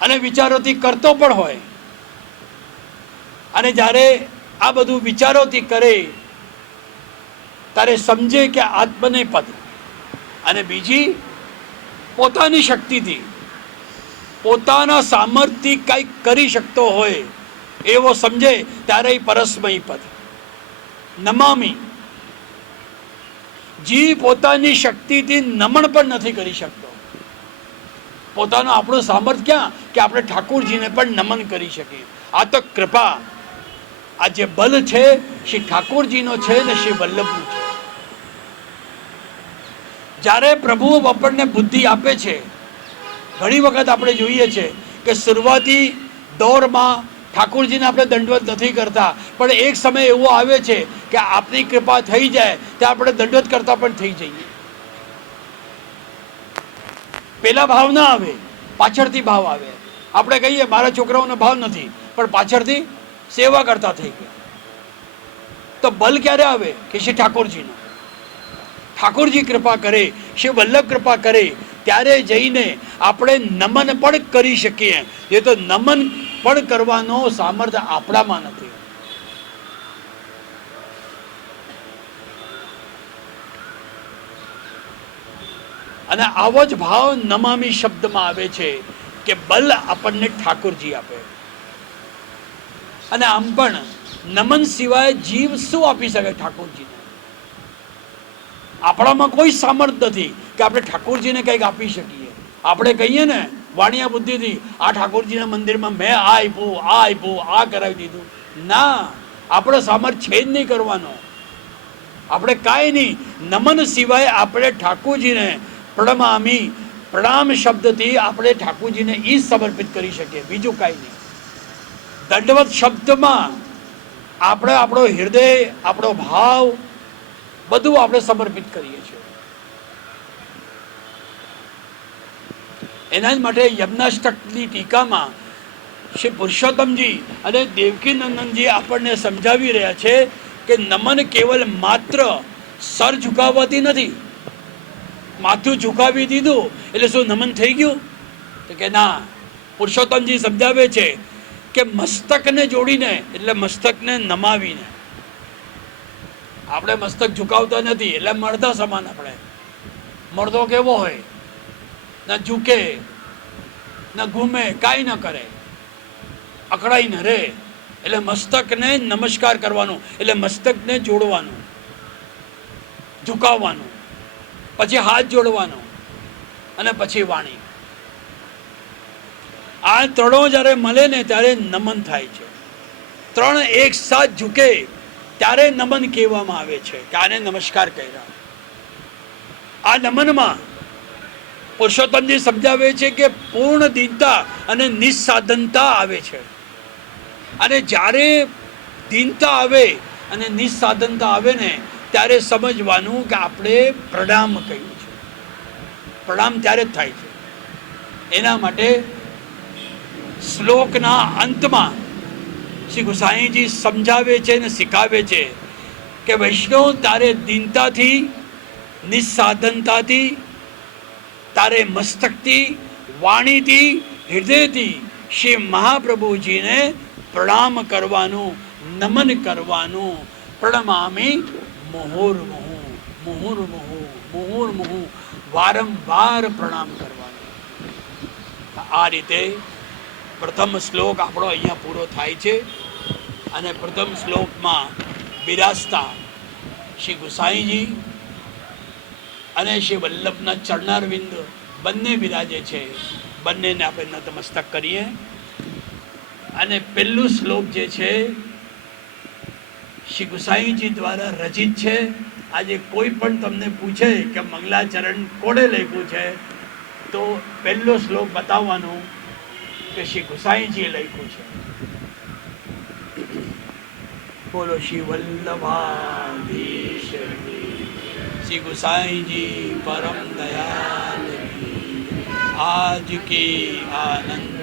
અને વિચારોથી કરતો પણ હોય, અને જ્યારે આ બધું વિચારોથી કરે ત્યારે સમજે કે આત્મનેપદ, અને બીજી પોતાની શક્તિથી, પોતાના સામર્થ્યથી કંઈક કરી શકતો હોય એવો સમજે ત્યારે પરસ્મયી પદ. નમામી, જીવ પોતાની શક્તિથી નમન પણ નથી કરી શકતો. પોતાનું આપણું સામર્થ્ય ક્યાં કે આપણે ઠાકોરજીને પણ નમન કરી શકીએ. આ તો કૃપા, આ જે બલ છે શ્રી ઠાકોરજીનો છે ને શ્રી વલ્લભનું છે. જ્યારે પ્રભુ આપણને બુદ્ધિ આપે છે, ઘણી વખત આપણે જોઈએ છે કે શરૂઆતી દોરમાં ઠાકોરજીને આપણે દંડવત નથી કરતા, પણ એક સમય એવો આવે છે કે આપની કૃપા થઈ જાય ત્યાં આપણે દંડવત કરતા પણ થઈ જઈએ. પેલા ભાવ ના આવે, પાછળથી ભાવ આવે. આપણે કહીએ મારા છોકરાઓનો ભાવ નથી, પણ પાછળથી સેવા કરતા થઈ ગયા. તો બલ ક્યારે આવે કે શ્રી ઠાકોરજીનો. ઠાકોરજી કૃપા કરે, શ્રી વલ્લભ કૃપા કરે, ત્યારે જઈને આપણે નમન પણ કરી શકીએ. એ તો નમન પણ કરવાનો સામર્થ્ય આપણામાં નથી. અને આવો જ ભાવ નમામી શબ્દમાં આવે છે કે બલ આપણને ઠાકોરજી આપે. અને આમ પણ નમન સિવાય જીવ શું આપી શકે ઠાકોરજીને? આપણામાં કોઈ સામર્થ્ય નથી કે આપણે ઠાકોરજીને કંઈક આપી શકીએ. આપણે કહીએ ને વાણિયા બુદ્ધિથી આ ઠાકોરજીના મંદિરમાં મેં આ આપ્યું, આ કરાવી દીધું. ના, આપણો સામર્થ્ય છે જ નહીં કરવાનો. આપણે કાંઈ નહીં, નમન સિવાય આપણે ઠાકોરજીને પ્રણમામી, પ્રણામ શબ્દથી આપણે ઠાકોરજીને એ સમર્પિત કરી શકીએ, બીજું કાંઈ નહીં. દંડવત શબ્દમાં આપણે આપણો હૃદય, આપણો ભાવ બધું આપણે સમર્પિત કરીએ છીએ. એના જ માટે યજ્ઞાષ્ટકની ટીકામાં શ્રી પુરુષોત્તમજી અને દેવકીનંદનજી આપણને સમજાવી રહ્યા છે કે નમન કેવલ માત્ર સર ઝુકાવવાથી નથી. માથું ઝુકાવી દીધું એટલે શું નમન થઈ ગયું? તો કે ના, પુરુષોત્તમજી સમજાવે છે કે મસ્તકને જોડીને, એટલે મસ્તકને નમાવીને. આપણે મસ્તક ઝુકાવતા નથી એટલે મરદા સમાન. આપણે મરદો કેવો હોય, ના ઝૂકે, ના ઘૂમે, કાંઈ ન કરે, અકળાઈ ન રહે. એટલે મસ્તકને નમસ્કાર કરવાનું, એટલે મસ્તકને જોડવાનું, ઝુકાવવાનું, પછી હાથ જોડવાનો અને પછી વાણી. આ ત્રણો જ્યારે મળે ને ત્યારે નમન થાય છે. ત્રણ એક સાથ ઝૂકે ત્યારે નમન કહેવામાં આવે છે કે આને નમસ્કાર કર્યા. આ નમનમાં પુરુષોત્તમજી સમજાવે છે કે પૂર્ણ દીનતા અને નિસ્સાધનતા આવે છે. અને જ્યારે દીનતા આવે અને નિસ્સાધનતા આવે ને ત્યારે સમજવાનું કે આપણે પ્રણામ કહ્યું છે. પ્રણામ ત્યારે જ થાય છે. એના માટે શ્લોકના અંતમાં શ્રી ગુસાઈજી સમજાવે છે અને શીખાવે છે કે વૈષ્ણવ તારે દીનતાથી, નિસ્સાધનતાથી, તારે મસ્તકથી, વાણીથી, હૃદયથી શ્રી મહાપ્રભુજીને પ્રણામ કરવાનું, નમન કરવાનું. પ્રણમામી મુહુર્મુહુ, મુહુર્મુહુ, મુહુર્મુહુ, વારંવાર પ્રણામ કરવાનું. આ રીતે પ્રથમ શ્લોક આપણો અહીંયા પૂરો થાય છે. અને પ્રથમ શ્લોકમાં બિરાજતા શ્રી ગુસાઈજી અને શ્રી વલ્લભના ચરણારવિંદ બંને બિરાજે છે. બંનેને આપણે નતમસ્તક કરીએ. અને પહેલું શ્લોક જે છે શ્રી ગુસાઈજી દ્વારા રચિત છે. આજે કોઈ પણ તમને પૂછે કે મંગલાચરણ કોણે લખ્યું છે તો પહેલો શ્લોક બતાવવાનો કે શ્રી ગુસાઈજીએ લખ્યું છે. બોલો શ્રી વલ્લભાધીશ શ્રી ગુસાઈજી પરમ દયાલ. આજ की आनंद